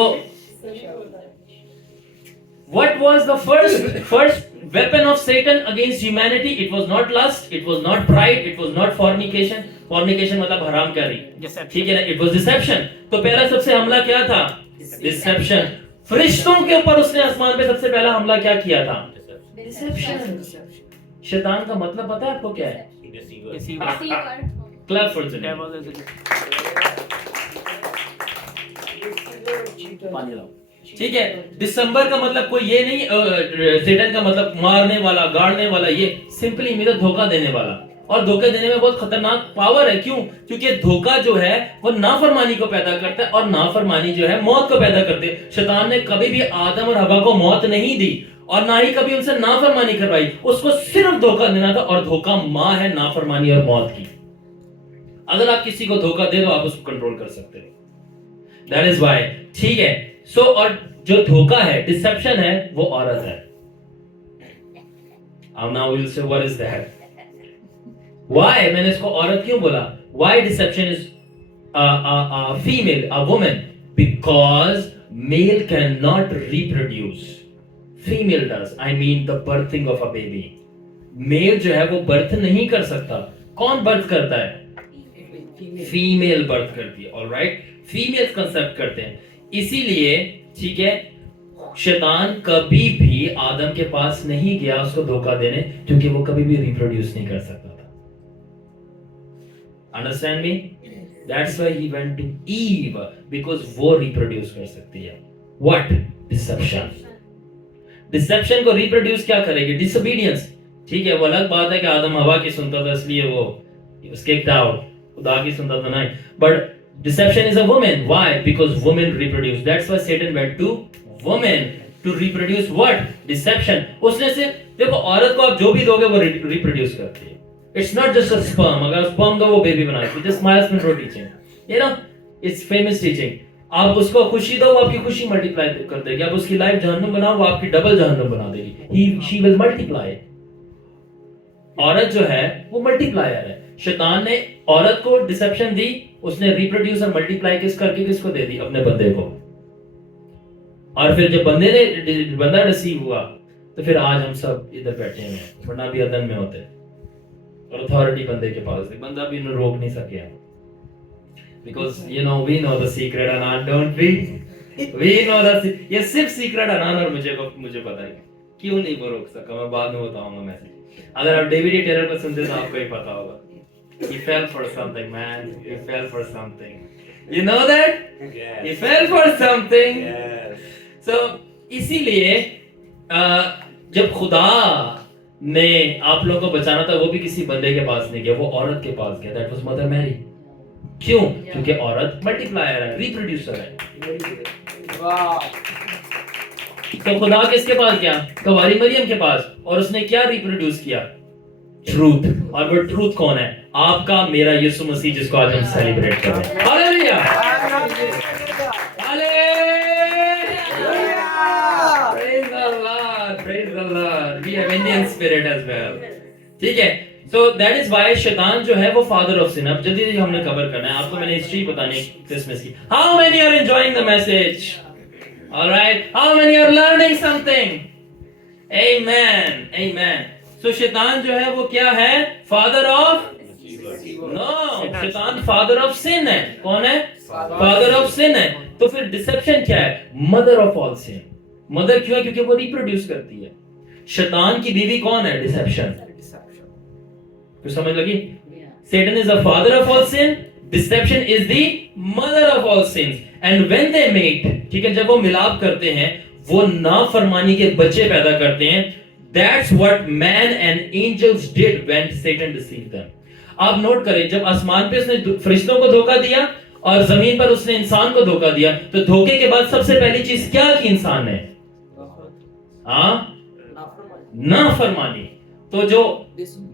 what was the first weapon of Satan against humanity? It was not lust, it was not pride, it was not fornication. Fornication मतलब हरामकारी, ठीक है ना? It was deception. तो पहला सबसे हमला क्या था? Deception. फरिश्तों के ऊपर उसने आसमान पे सबसे पहला हमला क्या किया था? Deception. शैतान का मतलब पता है आपको क्या है? Deceiver. Clap for the devil. ठीक है, दिसंबर का मतलब कोई ये नहीं, सेटन का मतलब मारने वाला, गाड़ने वाला, ये सिंपली मीन धोखा देने वाला। और धोखे देने में बहुत खतरनाक पावर है। क्यों? क्योंकि धोखा जो है वो नाफरमानी को पैदा करता है, और नाफरमानी जो है मौत को पैदा करते हैं। शैतान ने कभी भी आदम और हवा को मौत नहीं दी, और ना ही कभी उनसे नाफरमानी करवाई। उसको सिर्फ धोखा देना था, और धोखा मां है नाफरमानी और मौत की। अगर आप किसी को धोखा दे दो, आप उसको कंट्रोल कर सकते हो। दैट इज व्हाई, ठीक है? सो और जो धोखा है, डिसेप्शन है, वो औरत है। अब now we will say what is that? Why मैंने इसको औरत क्यों बोला? Why deception is female, a woman? Because male can not reproduce, female does. I mean the birthing of a baby. Male जो है वो बर्थ नहीं कर सकता। कौन बर्थ करता है? फीमेल बर्थ करती है। ऑलराइट, फीमेल कंसेप्ट करते हैं। इसीलिए, ठीक है, शैतान कभी भी आदम के पास नहीं गया उसको धोखा देने, क्योंकि वो कभी भी रिप्रोड्यूस नहीं कर सकता था। Understand me? That's why he went to Eve, because वो रिप्रोड्यूस कर सकती है। व्हाट? डिसेप्शन। डिसेप्शन को रिप्रोड्यूस क्या करेगी? डिसोबीडियंस। ठीक है, वो अलग बात है कि आदम हवा की सुनता था, इसलिए वो उसके आउट, खुदा की सुनता था नहीं। But deception is a woman. Why? Because women reproduce. That's why Satan went to women to reproduce what? Deception. उसने से देखो, औरत को आप जो भी दोगे वो reproduce करती है। It's not just a sperm. अगर sperm दो वो बेबी बनाती है। Just my husband wrote teaching. You know, it's famous teaching. आप उसको खुशी दो, वो आपकी खुशी मल्टीप्लाई कर देगी। आप उसकी लाइफ जहन्नुम बनाओ, वो आपकी डबल जहन्नुम बना देगी। She will multiply. औरत जो है वो मल्टीप्लायर है। शैतान ने औरत को डिसेप्शन दी, उसने रिप्रोड्यूस और मल्टीप्लाई किसको दे दी? अपने बंदे को। और फिर जब बंदा रिसीव हुआ, तो फिर आज हम सब इधर बैठे हैं, वरना भी अदन में होते। और अथॉरिटी बंदे के पास थी, बंदा भी इन्हें रोक नहीं सके, because you know we know the secret anon, don't we know the, ये सिर्फ सीक्रेट अनान और मुझे पता है क्यों नहीं वो रोक सका, मैं बाद में बताऊंगा मैसेज। अगर आप डेविड टेलर को सुनते तो आपको ही पता होगा, he fell for something man, he fell for something, you know that, Yes. he fell for something, Yes. so इसीलिए जब खुदा ने आप लोगों को बचाना था, वो भी किसी बंदे के पास नहीं गया, वो औरत के पास गया, दैट वाज मदर मैरी। क्यों? क्योंकि औरत मल्टीप्लायर है, रिप्रोड्यूसर है। तो खुदा किसके पास गया? कवारी मरियम के पास, और उसने क्या रिप्रोड्यूस किया? ट्रूथ। और वो ट्रूथ कौन है? आपका मेरा यीशु मसीह, जिसको आज हम सेलिब्रेट कर रहे हैं। Hallelujah, praise the Lord, praise the Lord, we have Indian spirit as well, ठीक है। So that is why शैतान जो है वो फादर ऑफ सिन। अब जल्दी जल्दी हमने कवर करना है, आपको मैंने हिस्ट्री बतानी क्रिसमस की। How many are enjoying the message? All right, how many are learning something? Amen, amen. So शैतान जो है वो क्या है? फादर ऑफ नो, शैतान फादर ऑफ सिन है। कौन है? फादर ऑफ सिन है। तो फिर डिसेप्शन क्या है? Mother of all sin. Mother क्यों है? क्योंकि वो रिप्रोड्यूस करती है। शैतान की बीवी कौन है? डिसेप्शन। तो समझ लगी? Satan is the father of all sin, deception is the mother of all sins, and when they mate, ठीक है, जब वो मिलाप करते हैं, वो नाफरमानी के बच्चे पैदा करते हैं। That's what man and angels did when Satan deceived them. आप नोट करें, जब आसमान पे उसने फरिश्तों को धोखा दिया और जमीन पर उसने इंसान को धोखा दिया, तो धोखे के बाद सबसे पहली चीज क्या की इंसान ने? हाँ, नाफरमानी। तो जो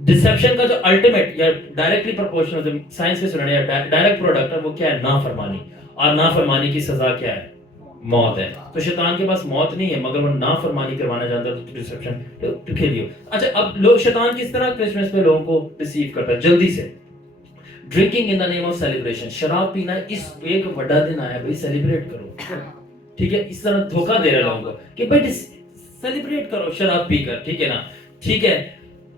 डिसेप्शन का जो अल्टीमेट या डायरेक्टली प्रोपोर्शनल साइंस के स्टूडेंट या डायरेक्ट प्रोडक्ट है, वो क्या है? नाफरमानी। और नाफरमानी की सजा क्या है? मौत है। तो शैतान के पास मौत नहीं है, मगर वो नाफरमानी करवाना जानता है, तो डिसेप्शन तो खेलियो। अच्छा, अब लोग शैतान किस तरह क्रिसमस पे लोगों को डिसीव करता है? जल्दी से, drinking in the name of celebration, शराब पीना, इस एक बड़ा दिन आया भाई, सेलिब्रेट करो, ठीक है। इस तरह धोखा दे रहे लोगों को कि भाई सेलिब्रेट करो शराब पीकर, ठीक है ना, ठीक है।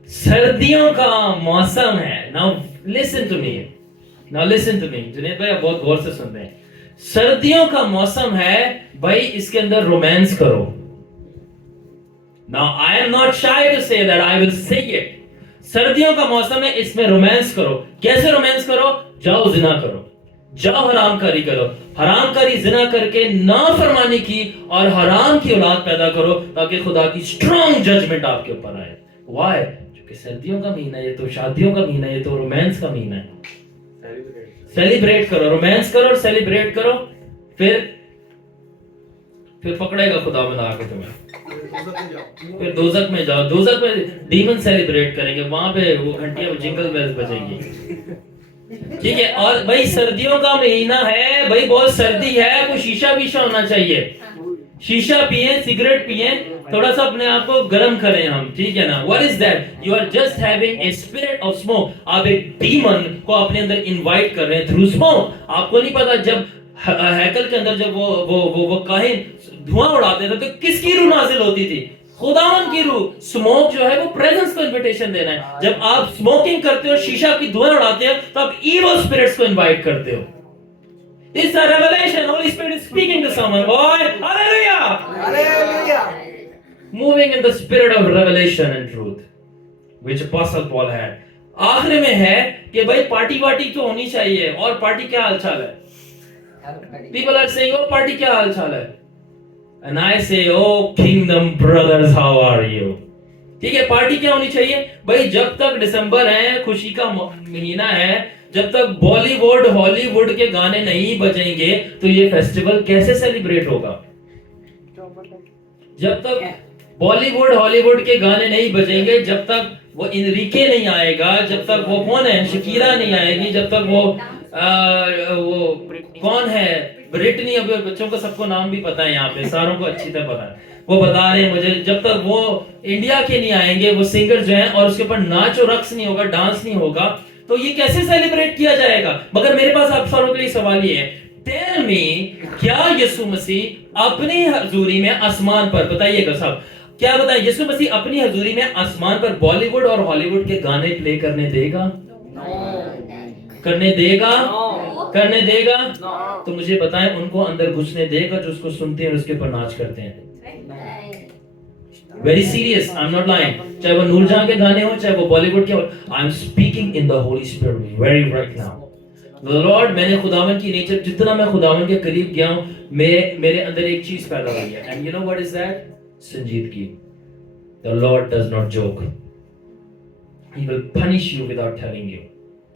सर्दियों का मौसम है। Now listen to me, Junaid भाई आप बहुत गौर से सुनते हैं। सर्दियों का मौसम है भाई, इसके अंदर रोमांस करो। Now I am not shy to say that, I will say it. सर्दियों का मौसम है, इसमें रोमांस करो। कैसे रोमांस करो? जाओ जिना करो, जाओ हरामकारी करो, हरामकारी जिना करके नाफरमानी की और हराम की औलाद पैदा करो, ताकि खुदा की स्ट्रॉन्ग जजमेंट आपके ऊपर आए। व्हाई? क्योंकि सर्दियों का महीना, ये तो शादियों का महीना, ये तो रोमांस का महीना है। सेलिब्रेट करो, रोमांस करो और सेलिब्रेट करो, फिर पकड़ेगा खुदा बना के तुम्हें, फिर दोजख में जाओ। दोजख में डीमन सेलिब्रेट करेंगे, वहां पे वो घंटियां जिंगल बेल्स बजेंगी, ठीक है। और भाई सर्दियों का महीना है भाई, बहुत सर्दी है, कुछ शीशा बीशा होना चाहिए। शीशा पिए, सिगरेट पिए, थोड़ा सा अपने आप को गर्म करें हम, ठीक है ना। What is that? You are just having a spirit of smoke. आप एक डीमन को अपने अंदर इनवाइट कर रहे हैं थ्रू स्मोक। आपको नहीं पता, जब हैकल के अंदर जब वो काहिन धुआं उड़ाते थे, तो किसकी रूह नाजिल होती थी? खुदावन की रूह। स्मोक जो है वो प्रेजेंस को इनविटेशन देना है। जब आप स्मोकिंग करते हो, शीशा की धुआं उड़ाते हो, तो आप इविल स्पिरिट्स को इनवाइट करते हो। It's a revelation. Holy Spirit is speaking to someone. Boy, hallelujah! Hallelujah! Moving in the spirit of revelation and truth, which Apostle Paul had. आखिर में है कि भाई पार्टी तो होनी चाहिए। और पार्टी क्या हालचाल है? People are saying, oh party क्या हालचाल है? And I say, oh kingdom brothers, how are you? ठीक है, पार्टी क्या होनी चाहिए भाई? जब तक दिसंबर है, खुशी का महीना है, जब तक बॉलीवुड हॉलीवुड के गाने नहीं बजेंगे, तो ये फेस्टिवल कैसे सेलिब्रेट होगा? जब तक बॉलीवुड हॉलीवुड के गाने नहीं बजेंगे, जब तक वो इनरिके नहीं आएगा, जब तक वो कौन है शकीरा नहीं आएगी, जब तक वो कौन है ब्रिटनी, अब बच्चों को सबको नाम भी पता है, यहाँ पे सारों को अच्छी तरह पता है, वो बता रहे हैं मुझे, जब तक वो इंडिया के नहीं आएंगे वो सिंगर जो हैं, और उसके ऊपर नाच और रक्स नहीं होगा, डांस नहीं होगा, तो ये कैसे सेलिब्रेट किया जाएगा? मगर मेरे पास आप सारों के लिए सवाल ये है, टेल मी, क्या यीशु मसीह अपनी हजूरी में आसमान पर, बताइएगा सब, क्या बताएं, यीशु मसीह अपनी हजूरी में आसमान पर बॉलीवुड और हॉलीवुड के गाने प्ले करने देगा? करने देगा? करने देगा? तो मुझे बताएं, उनको अंदर घुसने देगा जो उसको सुनते हैं और उसके ऊपर नाच करते हैं? Very serious, I am not lying. चाहे वो नूरजहां के गाने हो, चाहे वो बॉलीवुड के हो, I am speaking in the Holi spirit very right now. Lord, मैंने खुदावन की नेचर, जितना मैं खुदावन के करीब गया हूं, मेरे अंदर एक चीज पैदा हुई है, and you know what is that? संजीदगी। The lord does not joke, he will punish you without telling you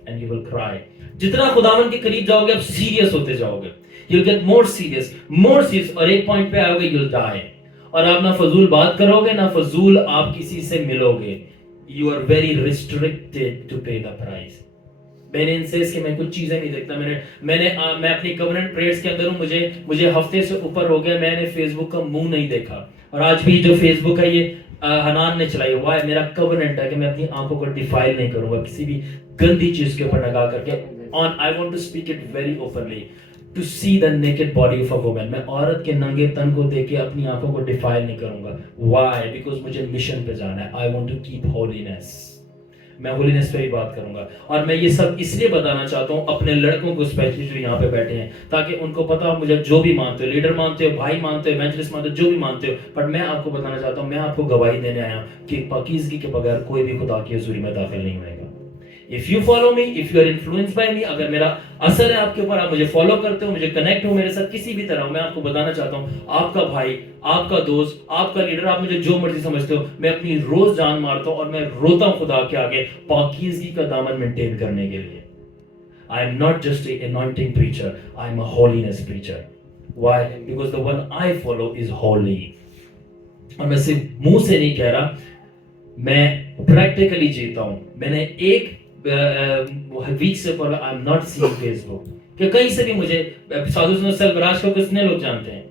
and you will cry. जितना खुदावन के करीब जाओगे, आप सीरियस होते जाओगे, you'll get more serious, और एक पॉइंट पे आओगे, you'll die। और आप ना फजूल बात करोगे, ना फजूल आप किसी से मिलोगे। You are very restricted to pay the price। मैंने इनसे कि मैं कुछ चीजें नहीं देखता। मैं अपनी कवरेंट प्रेयर्स के अंदर हूँ, मुझे हफ्ते से ऊपर हो गया, मैंने फेसबुक का मुंह नहीं देखा। और आज भी जो फेसबुक है, ये हनान ने चलाई हुआ है। मेरा कवरेंट है कि मैं अपनी आंखों को डिफाइल नहीं करूंगा किसी भी गंदी चीज के ऊपर निगाह करके। On I want to speak it very openly, to see the naked body of a woman. मैं औरत के नंगे तन को देख के अपनी आंखों को डिफाइल नहीं करूंगा। व्हाई? बिकॉज मुझे मिशन पे जाना है। I want to keep holiness. मैं होलीनेस पे ही बात करूंगा। और मैं ये सब इसलिए बताना चाहता हूँ अपने लड़कों को, स्पेशली जो यहाँ पे बैठे हैं, ताकि उनको पता हो, मुझे जो भी मानते हो, लीडर मानते हो, भाई मानते हो, इवेंजलिस्ट मानते हो, जो भी मानते हो, पर मैं आपको बताना चाहता हूँ, मैं आपको गवाही देने आया हूँ कि पाकीज़गी के बगैर कोई भी खुदा की हुजूरी में दाखिल नहीं होएगा। If you follow me, if you are influenced by me, अगर मेरा असर है आपके ऊपर, आप मुझे फॉलो करते हो, मुझे कनेक्ट हो मेरे साथ किसी भी तरह, मैं आपको बताना चाहता हूँ, आपका भाई, आपका दोस्त, आपका लीडर, आप मुझे जो मर्जी समझते हो, मैं अपनी रोज जान मारता हूँ और मैं रोता हूँ खुदा के आगे पाकीज़गी का दामन मेंटेन करने के लिए। I am not just an anointing preacher, I am a holiness preacher. Why? Because the one I follow is holy. और मैं सिर्फ मुंह से नहीं कह रहा, मैं प्रैक्टिकली जीता हूँ। मैंने एक वीक से पर आई एम नॉट सीइंग फेसबुक कि कहीं से भी मुझे साधु संत सरबराज को कितने लोग जानते हैं।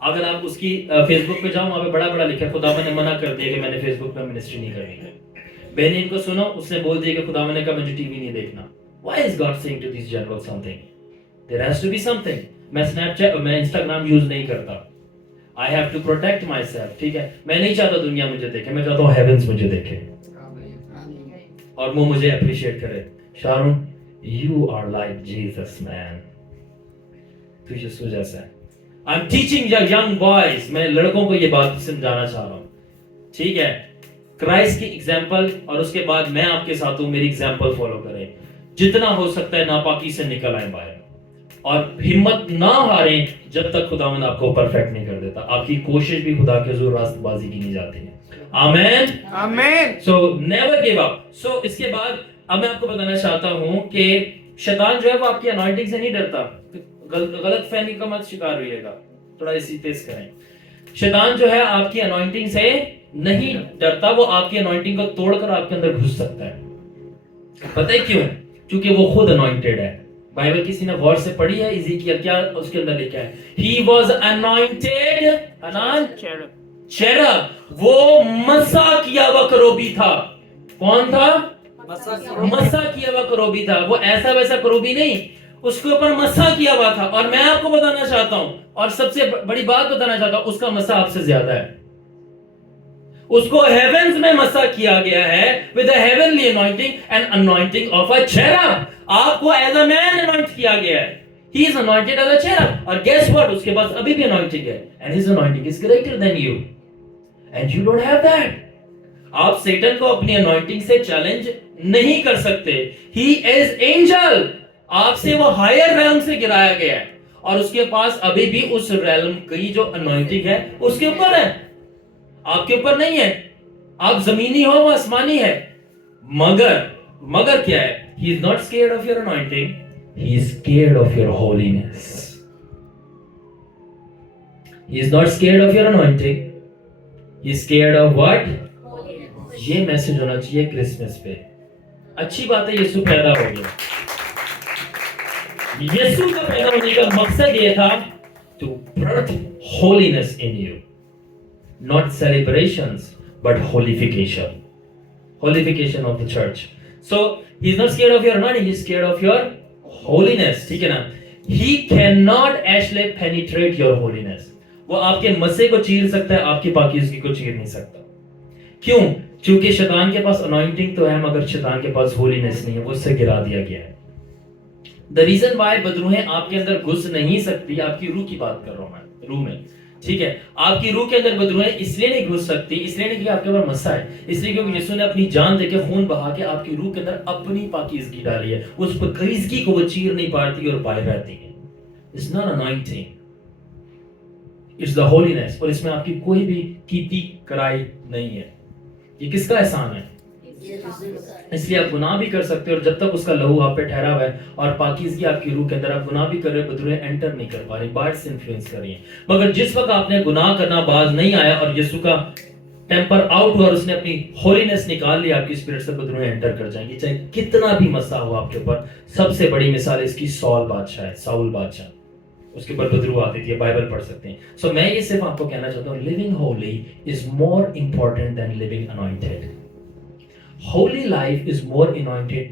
अगर आप उसकी फेसबुक पे जाओ, वहां पे बड़ा बड़ा लिखा है, खुदा ने मना कर दिया कि मैंने फेसबुक पे मिनिस्ट्री नहीं करनी। मैंने इनको सुना, उसने बोल दिया कि खुदा ने कहा मुझे टीवी नहीं देखना। Why is God saying to this general something? There has to be something. मैं स्नैपचैट, मैं इंस्टाग्राम यूज नहीं करता। I have to protect my self, ठीक है? मैं नहीं चाहता दुनिया मुझे देखे, मैं चाहता हूँ हेवेंस मुझे देखे और वो मुझे अप्रिशिएट करे। Sharoon, you are like Jesus man, तू यीशु जैसा है। I am teaching young boys, मैं लड़कों को ये बात समझाना चाह रहा हूँ, ठीक है? क्राइस्ट की एग्जाम्पल, और उसके बाद मैं आपके साथ हूँ, मेरी एग्जाम्पल फॉलो करें। जितना हो सकता है नापाकी से निकल आए बाहर, और हिम्मत ना हारें जब तक खुदावंद आपको परफेक्ट नहीं कर देता। आपकी कोशिश भी खुदा के हुजूर रास्तबाजी की नहीं जाती है। Amen, amen. So never give up. So इसके बाद अब मैं आपको बताना चाहता हूं कि शैतान जो है वो आपकी अनॉइंटिंग से नहीं डरता। गलत फहमी का मत शिकार होइएगा, थोड़ा इसी तेज करें। शैतान जो है आपकी अनॉइंटिंग से नहीं डरता, वो आपकी अनॉइंटिंग को तोड़कर आपके अंदर घुस सकता है। पता है क्यों? क्योंकि वो खुद अनॉइंटेड है। बाइबल किसी ने गौर से पढ़ी है? इज़ेकियल क्या उसके अंदर लिखा है? He was anointed, चेरब, वो मसा किया हुआ करोबी था। कौन था? मसा किया हुआ करोबी था। वो ऐसा वैसा करोबी नहीं, उसके ऊपर मसा किया हुआ था। और मैं आपको बताना चाहता हूं, और सबसे बड़ी बात बताना चाहता हूं, उसका मसा आपसे ज्यादा है। उसको हेवेंस में मसा किया गया है with a heavenly anointing and anointing of a cherub. आपको एज अ मैन अनॉइंट किया गया है। He is anointed as a cherub, और guess what? उसके पास अभी भी anointing है, and his anointing is greater than you, and you don't have that. आप सेटन को अपनी anointing से चैलेंज नहीं कर सकते। He is angel, आपसे वो हायर realm से गिराया गया है, और उसके पास अभी भी उस realm की जो anointing है उसके ऊपर है, आपके ऊपर नहीं है। आप जमीनी हो, वो आसमानी है। मगर क्या है? He is not scared of your anointing. He is scared of your holiness. He is not scared of your anointing. He is scared of what? ये मैसेज होना चाहिए क्रिसमस पे। अच्छी बात है, यीशु पैदा हो गया। यीशु का पैदा होने का मकसद ये था to birth holiness in you, not celebrations but holification. Holification of the church. So he is not scared of your anointing. He is scared of your holiness, ठीक है ना? He cannot actually penetrate your holiness. वो आपके मसे को चीर सकता है, आपकी पाकीज़गी को चीर नहीं सकता। क्यों? क्योंकि शैतान के पास अनॉइंटिंग तो है, मगर शैतान के पास होलीनेस नहीं है, वो उससे गिरा दिया गया है। द रीजन वाई बदरूहें आपके अंदर घुस नहीं सकती, आपकी रूह की बात कर रहा हूं मैं, रूह में, ठीक है, आपकी रूह के अंदर बदरूहें इसलिए नहीं घुस सकती, इसलिए नहीं कि आपके ऊपर मसा है, इसलिए क्योंकि यीशु ने अपनी जान देके खून बहा के आपकी रूह के अंदर अपनी पाकीज़गी डाली है। उस पाकीज़गी को वो चीर नहीं पाती और पाए रहती है। It's not anointing, it's the holiness. और इसमें आपकी कोई भी कीती कराई नहीं है। ये किसका एहसान है? इसलिए आप गुनाह भी कर सकते हो, और जब तक उसका लहू आप पे ठहरा हुआ है और पाकीज़गी आपकी रूह के अंदर, आप गुनाह भी कर रहे हो, बदरूहें एंटर नहीं कर पा रही, बाहर से इन्फ्लुएंस कर रही हैं। मगर जिस वक्त आपने गुनाह करना बाज नहीं आया और यीशु का टेम्पर आउट हुआ और उसने अपनी होलीनेस निकाल ली, आपकी स्पिरिट से बदरूहें एंटर कर जाएंगी, चाहे कितना भी मसा हो आपके ऊपर। सबसे बड़ी मिसाल इसकी साउल बादशाह है, साउल बादशाह, उसके ऊपर बदरू आती थी, बाइबल पढ़ सकते हैं। सो मैं ये सिर्फ आपको कहना चाहता हूँ, living holy is more important than living anointed. Holy life is more anointed,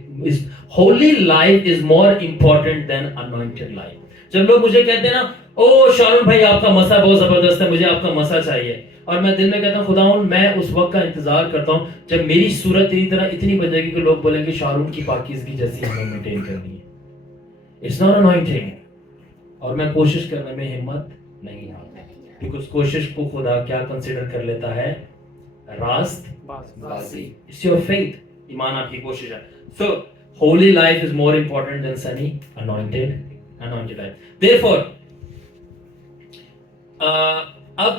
holy life is more important than anointed life. जब लोग मुझे कहते हैं ना, ओ शारून भाई आपका मसा बहुत जबरदस्त है, मुझे आपका मसा चाहिए, और मैं दिल में कहता हूँ खुदाउन मैं उस वक्त का इंतजार करता हूँ जब मेरी सूरत तेरी तरह इतनी बन जाएगी कि लोग बोलेंगे शारून की पाकीज़गी जैसी हमें मेंटेन करनी है। It's not anointing, और मैं कोशिश करने में हिम्मत नहीं आता, क्योंकि उस कोशिश को खुदा क्या कंसीडर कर लेता है? रास्त बाजी। It's your faith, ईमान आपकी कोशिश है। So holy life is more important than sunny anointed life. Therefore अब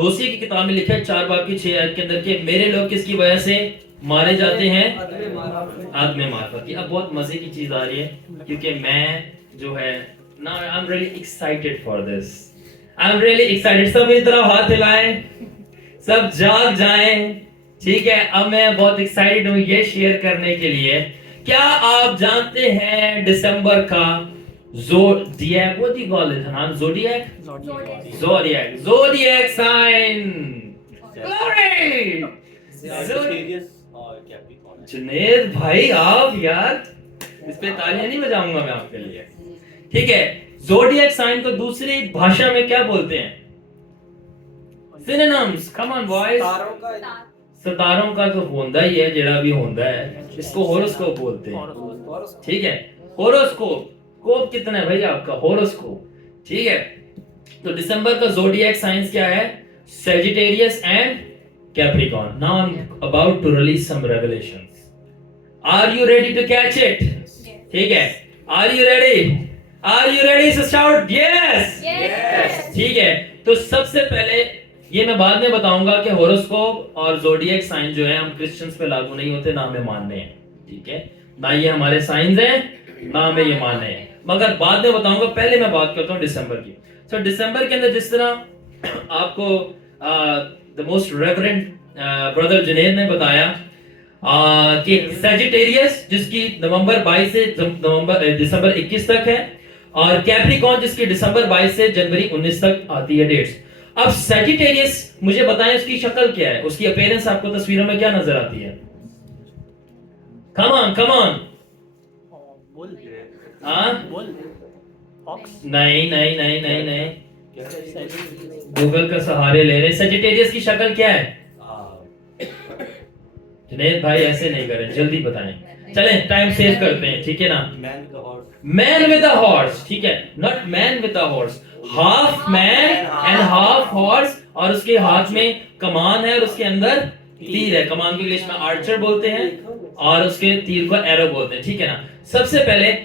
होसिया की किताब में लिखा है 4 बाब की 6 आयत के अंदर के मेरे लोग किसकी वजह से मारे जाते हैं? आदमी मार्फत की। अब बहुत मजे की चीज आ रही है, क्योंकि मैं जो है ना, I am really excited for this, I am really excited. सब मेरी तरफ हाथ हिलाएं, सब जाग जाएं, ठीक है। अब मैं बहुत एक्साइटेड हूं ये शेयर करने के लिए। क्या आप जानते हैं दिसंबर का zodiac, what do you call it, नाम ज़ोडिएक साइन, ग्लोरी। जुनेद भाई आप यार, इस पे तालियां नहीं बजाऊंगा मैं आपके लिए, ठीक है। ज़ोडिएक साइन को दूसरी भाषा में क्या बोलते हैं? Synonyms, come on boys. सितारों का तो होंदा ही है, जेड़ा भी होंदा है, इसको होरोस्कोप बोलते हैं, ठीक है। होरोस्कोप, कोप कितना है भाई आपका? होरोस्कोप, ठीक है। तो दिसंबर का ज़ोडिएक साइंस क्या है? Sagittarius and Capricorn. Now I'm about to release some revelations. Are you ready to catch it? ठीक है। Are you ready? Are you ready? So shout yes. Yes. ठीक है। तो सबसे पहले ये मैं बाद में बताऊंगा कि होरोस्कोप और ज़ोडिएक साइन जो है हम क्रिश्चियंस पे लागू नहीं होते, ना हमें मानने हैं, ठीक है, ना ये हमारे साइंस हैं, ना हमें ये मानने हैं, मगर बाद में बताऊंगा। पहले मैं बात करता हूँ दिसंबर की। सो दिसंबर के अंदर जिस तरह आपको the most reverend brother Junaid ने बताया कि सजिटेरियस जिसकी नवंबर 22 से दिसंबर 21 तक है, और कैप्रिकॉर्न जिसकी दिसंबर 22 से जनवरी 19 तक आती है डेट्स। अब सजिटेरियस मुझे बताएं उसकी शक्ल क्या है, उसकी अपीयरेंस आपको तस्वीरों में क्या नजर आती है? कम ऑन हाँ, नहीं, गूगल का सहारे ले रहे। सजिटेरियस की शक्ल क्या है? जुनेद भाई ऐसे नहीं करें, जल्दी बताएं, चलें टाइम सेव करते हैं, ठीक है ना। मैन विद अ हॉर्स, ठीक है, not man with a horse, half man and half horse, और उसके हाथ में कमान है और उसके अंदर तीर है। कमान को इंग्लिश में आर्चर बोलते हैं और उसके तीर को एरो बोलते हैं, ठीक है ना। सबसे पहले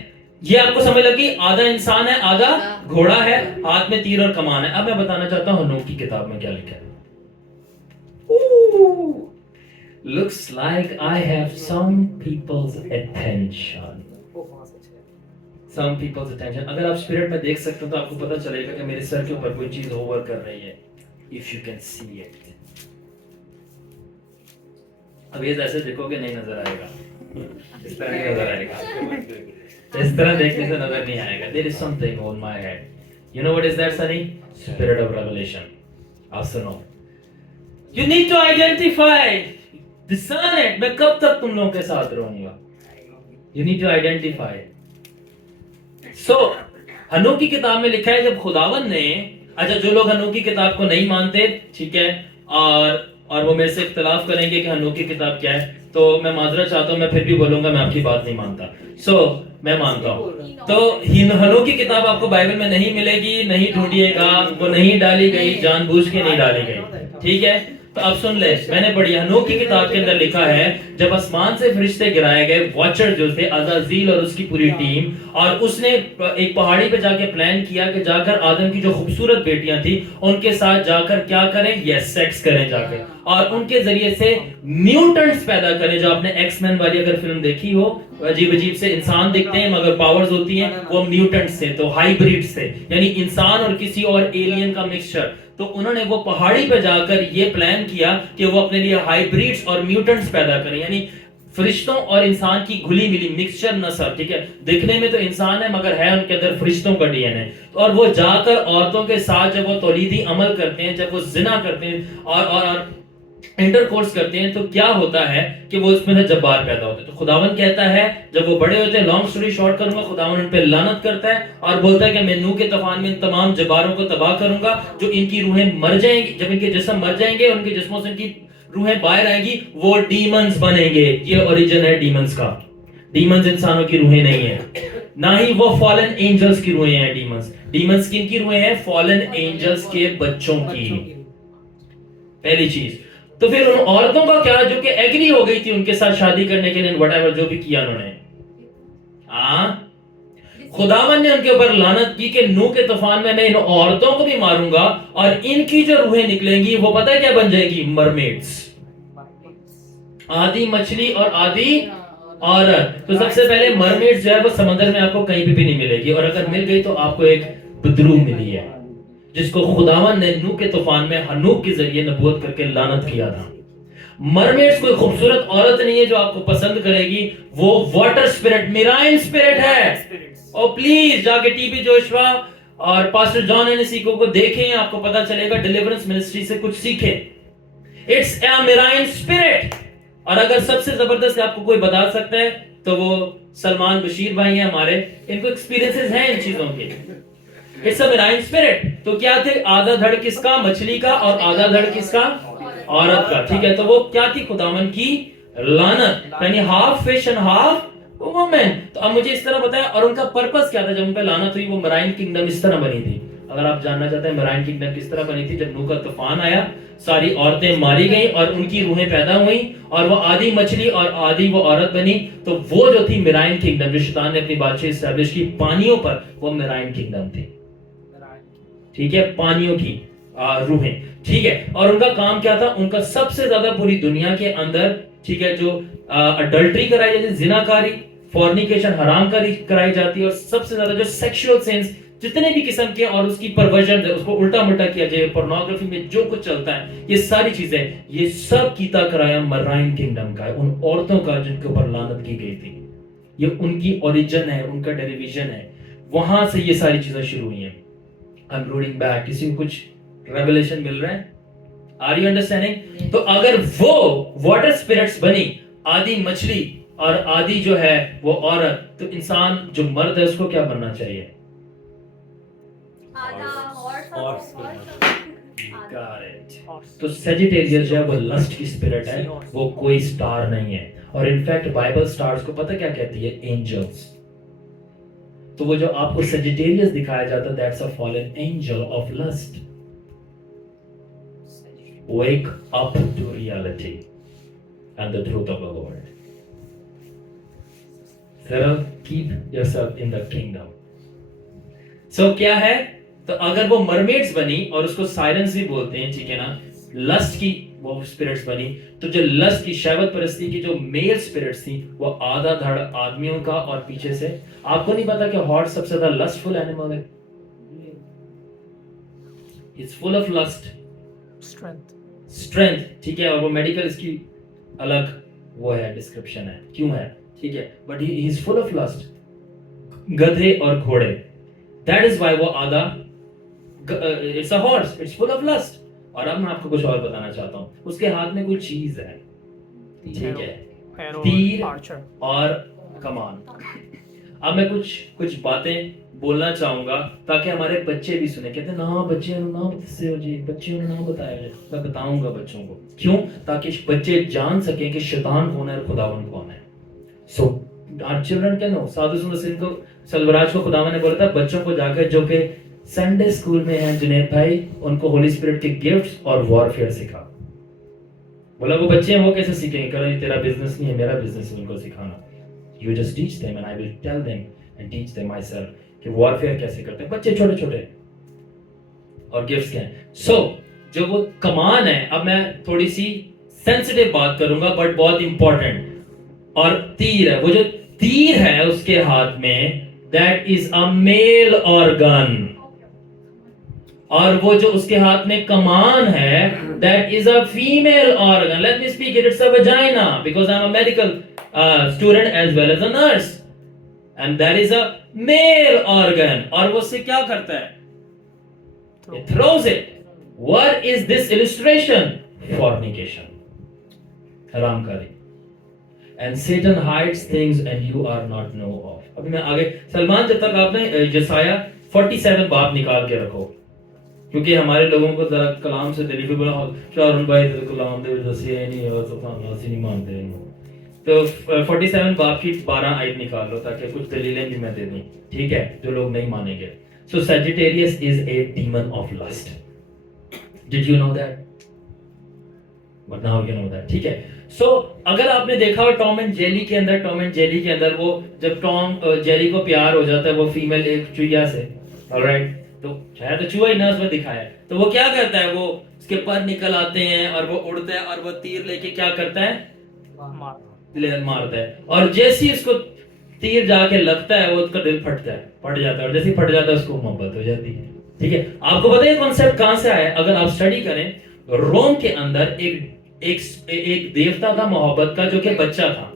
ये आपको समझ लगी, आधा इंसान है आधा घोड़ा है, हाथ में तीर और कमान है। अब मैं बताना चाहता हूं हनूक की किताब में क्या लिखा है। Looks like I have some people's attention. Some people's attention. अगर आप स्पिरिट में देख सकते हो तो आपको पता चलेगा कि मेरे सर के ऊपर कोई चीज होवर कर रही है। If you can see it. अब ये जैसे देखोगे नहीं नजर आएगा, इस तरह नहीं नजर आएगा, इस तरह देखने से नजर नहीं आएगा। There is something on my head. You know what is that, Sunny? Spirit of revelation. आप सुनो। You need to identify. Discern it. मैं कब तक तुम लोगों के साथ रहूंगा? You need to identify. So, हनूक की किताब में लिखा है जब खुदावन ने अच्छा, जो लोग हनूक की किताब को नहीं मानते, ठीक है, और वो मेरे से इख्तिलाफ करेंगे कि हनूक की किताब क्या है, तो मैं माजरत चाहता हूँ, मैं फिर भी बोलूंगा मैं आपकी बात नहीं मानता। मैं मानता हूँ। तो हनूक की किताब आपको बाइबल में नहीं मिलेगी, नहीं ढूंढिएगा, वो नहीं डाली गई, जानबूझ के नहीं डाली गई, ठीक है। तो अब सुन ले, मैंने पढ़ी हनूक की किताब के अंदर लिखा है, जब आसमान से फरिश्ते गिराए गए, वॉचर जो थे अज़ाज़ील और उसकी पूरी टीम, और उसने एक पहाड़ी पे जाके प्लान किया कि जाकर आदम की जो खूबसूरत बेटियां थी उनके साथ जाकर क्या करें, यस, सेक्स करें जाकर, और उनके जरिए से म्यूटेंट्स पैदा करें। जो आपने एक्समैन वाली अगर फिल्म देखी हो, अजीब अजीब से इंसान दिखते हैं मगर पावर्स होती हैं, वो म्यूटेंट्स थे, तो हाइब्रिड्स थे, यानी इंसान और किसी और एलियन का मिक्सचर। तो उन्होंने वो पहाड़ी पे जाकर ये प्लान किया कि वो अपने लिए हाइब्रिड्स और म्यूटेंट्स पैदा करें, यानी फरिश्तों और इंसान की घुली मिली मिक्सचर नस्ल, ठीक है। दिखने में तो इंसान है मगर है उनके अंदर फरिश्तों का डीएनए। और वो जाकर औरतों के साथ जब वो तौलीदी अमल करते हैं, जब वो जिना करते हैं और इंटरकोर्स करते हैं, तो क्या होता है कि वो उसमें से जब्बार पैदा होते हैं। तो खुदावन कहता है, जब वो बड़े होते हैं, लॉन्ग स्टोरी शॉर्ट करूंगा, खुदावन उन पे लानत करता है और बोलता है कि मैं नूह के तूफान में इन तमाम जब्बारों को तबाह करूंगा, जो इनकी रूहें मर जाएंगी, जब इनके जिस्म मर जाएंगे, उनके जिस्मों से इनकी रूहें बाहर आएंगी, वो डीमंस बनेंगे। ये ओरिजिन है डीमंस का। डीमंस इंसानों की रूहें नहीं है, ना ही वो फॉलन एंजल्स की रूहें हैं। डीमंस किन की रूहें हैं? फॉलन एंजल्स के बच्चों की। पहली चीज। तो फिर उन औरतों का क्या जो कि एग्री हो गई थी उनके साथ शादी करने के लिए, व्हाटएवर जो भी किया उन्होंने, खुदावन ने उनके ऊपर लानत की कि नूह के तूफान में मैं इन औरतों को भी मारूंगा और इनकी जो रूहें निकलेंगी वो पता है क्या बन जाएगी? मरमेड्स, आधी मछली और आधी औरत। तो सबसे पहले मरमेड्स जो है वो समंदर में आपको कहीं भी नहीं मिलेगी, और अगर मिल गई तो आपको एक बदरू मिली है, जिसको खुदावन ने नूह के तूफान में हनूक के जरिए नबूवत करके लानत किया था। मरमेड्स कोई खूबसूरत औरत नहीं है जो आपको पसंद करेगी, वो वाटर स्पिरिट, मिराइन स्पिरिट है। और प्लीज जाके टीबी जोशुआ और पास्टर जॉन एनसीको को देखें, आपको पता चलेगा, डिलीवरेंस मिनिस्ट्री से कुछ सीखें। It's a marine spirit. और अगर सबसे जबरदस्त आपको कोई बता सकता है तो वो सलमान बशीर भाई हैं हमारे, इनको एक्सपीरियंसेस हैं इन चीजों के। It's a marine spirit. तो क्या थे? आधा धड़ किसका? मछली का, और आधा धड़ किसका? औरत का, ठीक है। तो वो क्या थी? खुदावन की लानत, यानी half fish and half women. तो अब मुझे इस तरह बताया, और उनका पर्पस क्या था जब उन पे लानत हुई? वो मराइन किंगडम इस तरह बनी थी। अगर आप जानना चाहते हैं मराइन किंगडम किस तरह बनी थी, जब नूह का तूफान आया, सारी औरतें मारी गई और उनकी रूहें पैदा हुई, और वो आधी मछली और आधी वो औरत बनी। तो वो जो थी मिराइन किंगडम, जो शैतान ने अपनी बादशाही एस्टैब्लिश की पानियों पर, वो मिराइन किंगडम थी, ठीक है, पानियों की रूहें, ठीक है। और उनका काम क्या था? उनका सबसे ज्यादा पूरी दुनिया के अंदर, ठीक है, जो अडल्ट्री कराई जाती है, जिनाकारी, फॉर्निकेशन, हरामकारी कराई जाती है, और सबसे ज्यादा जो सेक्सुअल सेंस जितने भी किस्म के, और उसकी परवर्जन, उसको उल्टा मुल्टा किया जाए, पोर्नोग्राफी में जो कुछ चलता है, ये सारी चीजें, ये सब कीता कराया मराइन किंगडम का है, उन औरतों का जिनके ऊपर लानत की गई थी। ये उनकी ओरिजिन है, उनका डेरिवेशन है, वहां से ये सारी चीजें शुरू हुई हैं। I am reading back. किसी को कुछ रेवलेशन मिल रहा है? Are you understanding? तो अगर वो वाटर स्पिरिट्स बनी, आधी मछली और आधी जो है वो औरत, तो इंसान जो मर्द है उसको क्या बनना चाहिए? तो सेजिटेरियस जो है वो लस्ट की स्पिरिट है, वो कोई स्टार नहीं है। और इनफैक्ट बाइबल स्टार्स को पता क्या कहती है? एंजल्स। तो वो जो आपको सेजिटेरियस दिखाया जाता है, that's a fallen angel of lust. Wake up to reality and the truth of the Lord. Sarah, keep yourself in the kingdom. So क्या है? तो अगर वो मरमेड्स बनी, और उसको साइरेंस भी बोलते हैं, ठीक है ना, लस्ट की वो स्पिरिट्स बनी, तो जो लस्ट की, शहवत परस्ती की जो मेल स्पिरिट्स थी, वो आधा धड़ आदमियों का और पीछे से, आपको नहीं पता कि हॉर्स सबसे ज्यादा लस्टफुल एनिमल है? It's full of lust, strength, ठीक है। और वो मेडिकल इसकी अलग वो है, डिस्क्रिप्शन है क्यों है, ठीक है, but he is full of lust. गधे और घोड़े, दैट इज व्हाई वो आधा, it's a horse, it's full of lust. और अब मैं आपको कुछ और बताना चाहता हूँ, उसके हाथ में कोई चीज है, ठीक है, तीर और कमान। अब मैं कुछ बातें बोलना चाहूंगा ताकि हमारे बच्चे भी सुने। कहते हैं ना बच्चे ना से हो जी, बच्चे ना बताया जाए। मैं बताऊंगा बच्चों को, क्यों? ताकि बच्चे जान सकें कि शैतान कौन है और खुदावन कौन है। So our children can know. Sadhu Sundar Singh को, सलवराज को खुदावन ने बोला था बच्चों को जाकर जो कि संडे स्कूल में हैं जुनैद भाई, उनको होली स्पिरिट के गिफ्ट्स और वॉरफेयर सिखा। बोला वो बच्चे हैं वो कैसे सीखेंगे? करो तेरा बिजनेस नहीं है, मेरा बिजनेस है उनको सिखाना। You just teach them and I will tell them and teach them myself कि वॉरफेयर कैसे करते हैं बच्चे छोटे छोटे, और गिफ्ट्स क्या हैं। सो जो वो कमान है, अब मैं थोड़ी सी सेंसिटिव बात करूंगा बट बहुत इंपॉर्टेंट, और तीर है। वो जो तीर है उसके हाथ में, that is a male organ, और वो जो उसके हाथ में कमान है, that is a female organ. Let me speak it, it's a vagina because I am a medical student as well as a nurse, and that is a male organ. और वो उससे क्या करता है? It throws it. What is this illustration? Fornication, हरामकारी। And Satan hides things and you are not know of. अभी मैं आगे, सलमान जब तक आपने यसाया 47 बाब निकाल के रखो, क्योंकि हमारे लोगों को जरा कलाम से दिली बोला शाहरुन भाई तो कलाम दे दसिया नहीं और तो नासी नहीं मानते हैं। तो 47 बाब की 12 आयत निकाल लो ताकि कुछ दलीलें भी मैं दे दूं, ठीक है, जो लोग नहीं मानेंगे। So Sagittarius is a demon of lust. Did you know that? But now you know that, ठीक है। सो अगर आपने देखा हो टॉम एंड जेरी के अंदर वो जब टॉम जेरी को प्यार हो जाता है वो फीमेल एक चूहिया से, ऑलराइट, तो शायद तो चूहा ही ना उसमें दिखाया है, तो वो क्या करता है, वो उसके पर निकल आते हैं और वो उड़ता है और वो तीर लेके क्या करता है, मारता है। और जैसे ही उसको तीर जाके लगता है वो उसका दिल फट जाता है, और जैसे ही फट जाता है उसको मोहब्बत हो जाती है, ठीक है। आपको पता है कॉन्सेप्ट कहां से आया? अगर आप स्टडी करें, रोम के अंदर एक देवता था मोहब्बत का जो कि बच्चा था,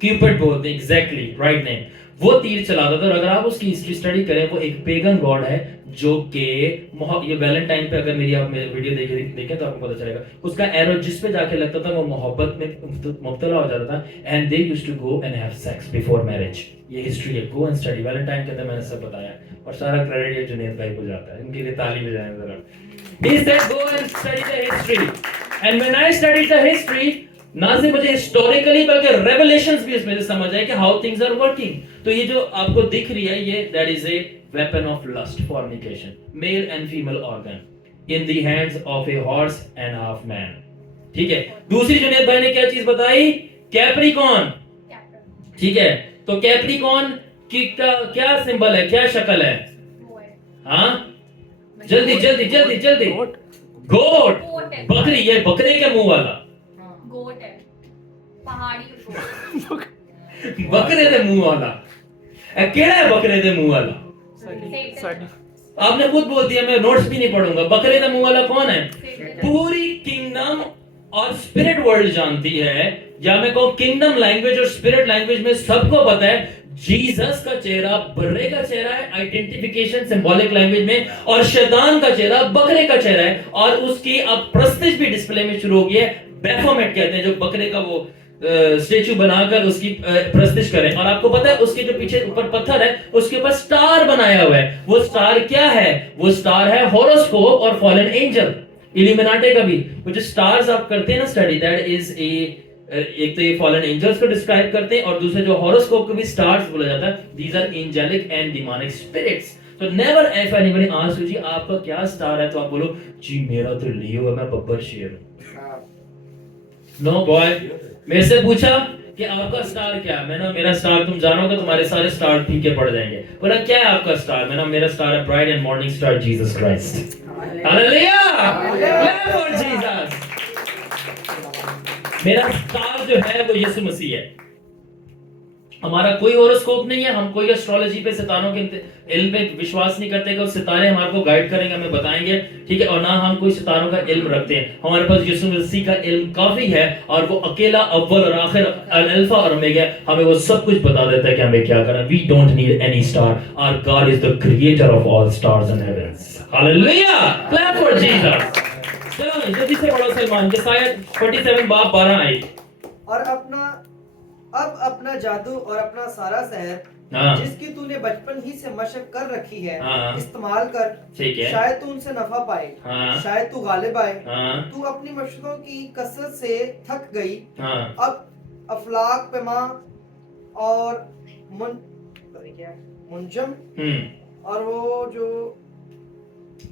क्यूपिड बोलते हैं, एग्जैक्टली राइट नेम। वो तीर चलाता था, और अगर आप उसकी हिस्ट्री स्टडी करें, वो एक पेगन गॉड है जो कि ये वैलेंटाइन पे अगर मेरी आप वीडियो देखें तो आपको पता चलेगा, उसका एरो जिस पे जाके लगता था वो मोहब्बत में मुब्तला हो जाता था, and they used to go and have sex before marriage. ये हिस्ट्री है, गो एंड स्टडी। वैलेंटाइन के अंदर मैंने सब बताया, और सारा क्रेडिट ये जुनैद भाई को जाता है, इनके लिए ताली बजाएं जरा। He said go and study the history, and when I studied the history, ना से मुझे हिस्टोरिकली बल्कि रेवलेशंस भी इसमें से समझ आए कि हाउ थिंग्स आर वर्किंग। तो ये जो आपको दिख रही है, ये that is a weapon of lust, fornication, male and female organ in the hands of a horse and half man, ठीक है। दूसरी जुनैद भाई ने क्या चीज बताई? कैप्रिकॉन, ठीक है। तो कैप्रिकॉन की क्या सिंबल है, क्या शक्ल है? हाँ, जल्दी गोट, बकरी, ये बकरे के मुंह वाला गोट है, पहाड़ी बकरे दे मुंह वाला। केड़ा है बकरे दे मुंह वाला? आपने खुद बोल दिया, मैं नोट्स भी नहीं पढ़ूंगा। बकरे दे मुंह वाला कौन है? पूरी किंगडम और स्पिरिट वर्ल्ड जानती है, या मैं कहूं किंगडम लैंग्वेज और स्पिरिट लैंग्वेज में सबको पता है जीसस का चेहरा बर्रे का चेहरा है, आइडेंटिफिकेशन सिंबॉलिक लैंग्वेज में, और शैतान का चेहरा बकरे का चेहरा है, और उसकी अब प्रस्तिज भी डिस्प्ले में शुरू हो गई है। बैफोमेट कहते हैं, जो बकरे का वो स्टेचू बनाकर उसकी प्रस्तिज करें। और आपको पता है उसके जो पीछे ऊपर पत्थर है उसके ऊपर स्टार बनाया हुआ है। वो स्टार क्या है? वो स्टार है हॉरोस्कोप और फॉलन एंजल, इल्यूमिनाटी का भी। वो जो स्टार्स आप करते हैं ना स्टडी, दैट इज एक तो ये फॉलन एंजल्स को डिस्क्राइब करते हैं, और दूसरे जो हॉरोस्कोप को भी स्टार्स बोला जाता है। These are angelic and demonic spirits. तो never if anybody asks you जी आपका क्या स्टार है, तो आप बोलो जी मेरा तो लियो है, मैं बब्बर शेर हूं। नो बॉय, मेरे से पूछा कि आपका स्टार क्या है, मैंने मेरा स्टार तुम जानोगे तुम्हारे सारे स्टार फीके पड़ जाएंगे। बोला क्या है आपका स्टार? मैंने मेरा स्टार है bright and morning star Jesus Christ. Hallelujah, clap for Jesus. मेरा स्टार जो है वो यीशु मसीह है। हमारा कोई हॉरोस्कोप नहीं है, हम कोई एस्ट्रोलॉजी पे सितारों के इल्म पे विश्वास नहीं करते कि सितारे हमारे को गाइड करेंगे, हमें बताएंगे, ठीक है। और ना हम कोई सितारों का इल्म रखते हैं। हमारे पास यीशु मसीह का इल्म काफी है, और वो अकेला अव्वल और आखिर, अल्फा और ओमेगा, हमें वो सब कुछ बता देता है कि हमें क्या करना है। We don't need any star, our God is the creator of all stars in heavens. Hallelujah, clap for Jesus. चलो जल्दी से पढ़ो सलमान, यशायाह 47 बाब 12 आयत। और अब अपना जादू और अपना सारा शहर हाँ। जिसकी तूने बचपन ही से मशक कर रखी है, हाँ। इस्तेमाल कर, ठीक है। शायद तू उनसे नफा पाए, हाँ। शायद तू गालिब आए। हाँ। तू अपनी मशकों की कसरत से थक गई, हाँ। अब अफलाक पेमा और मुंजम और वो जो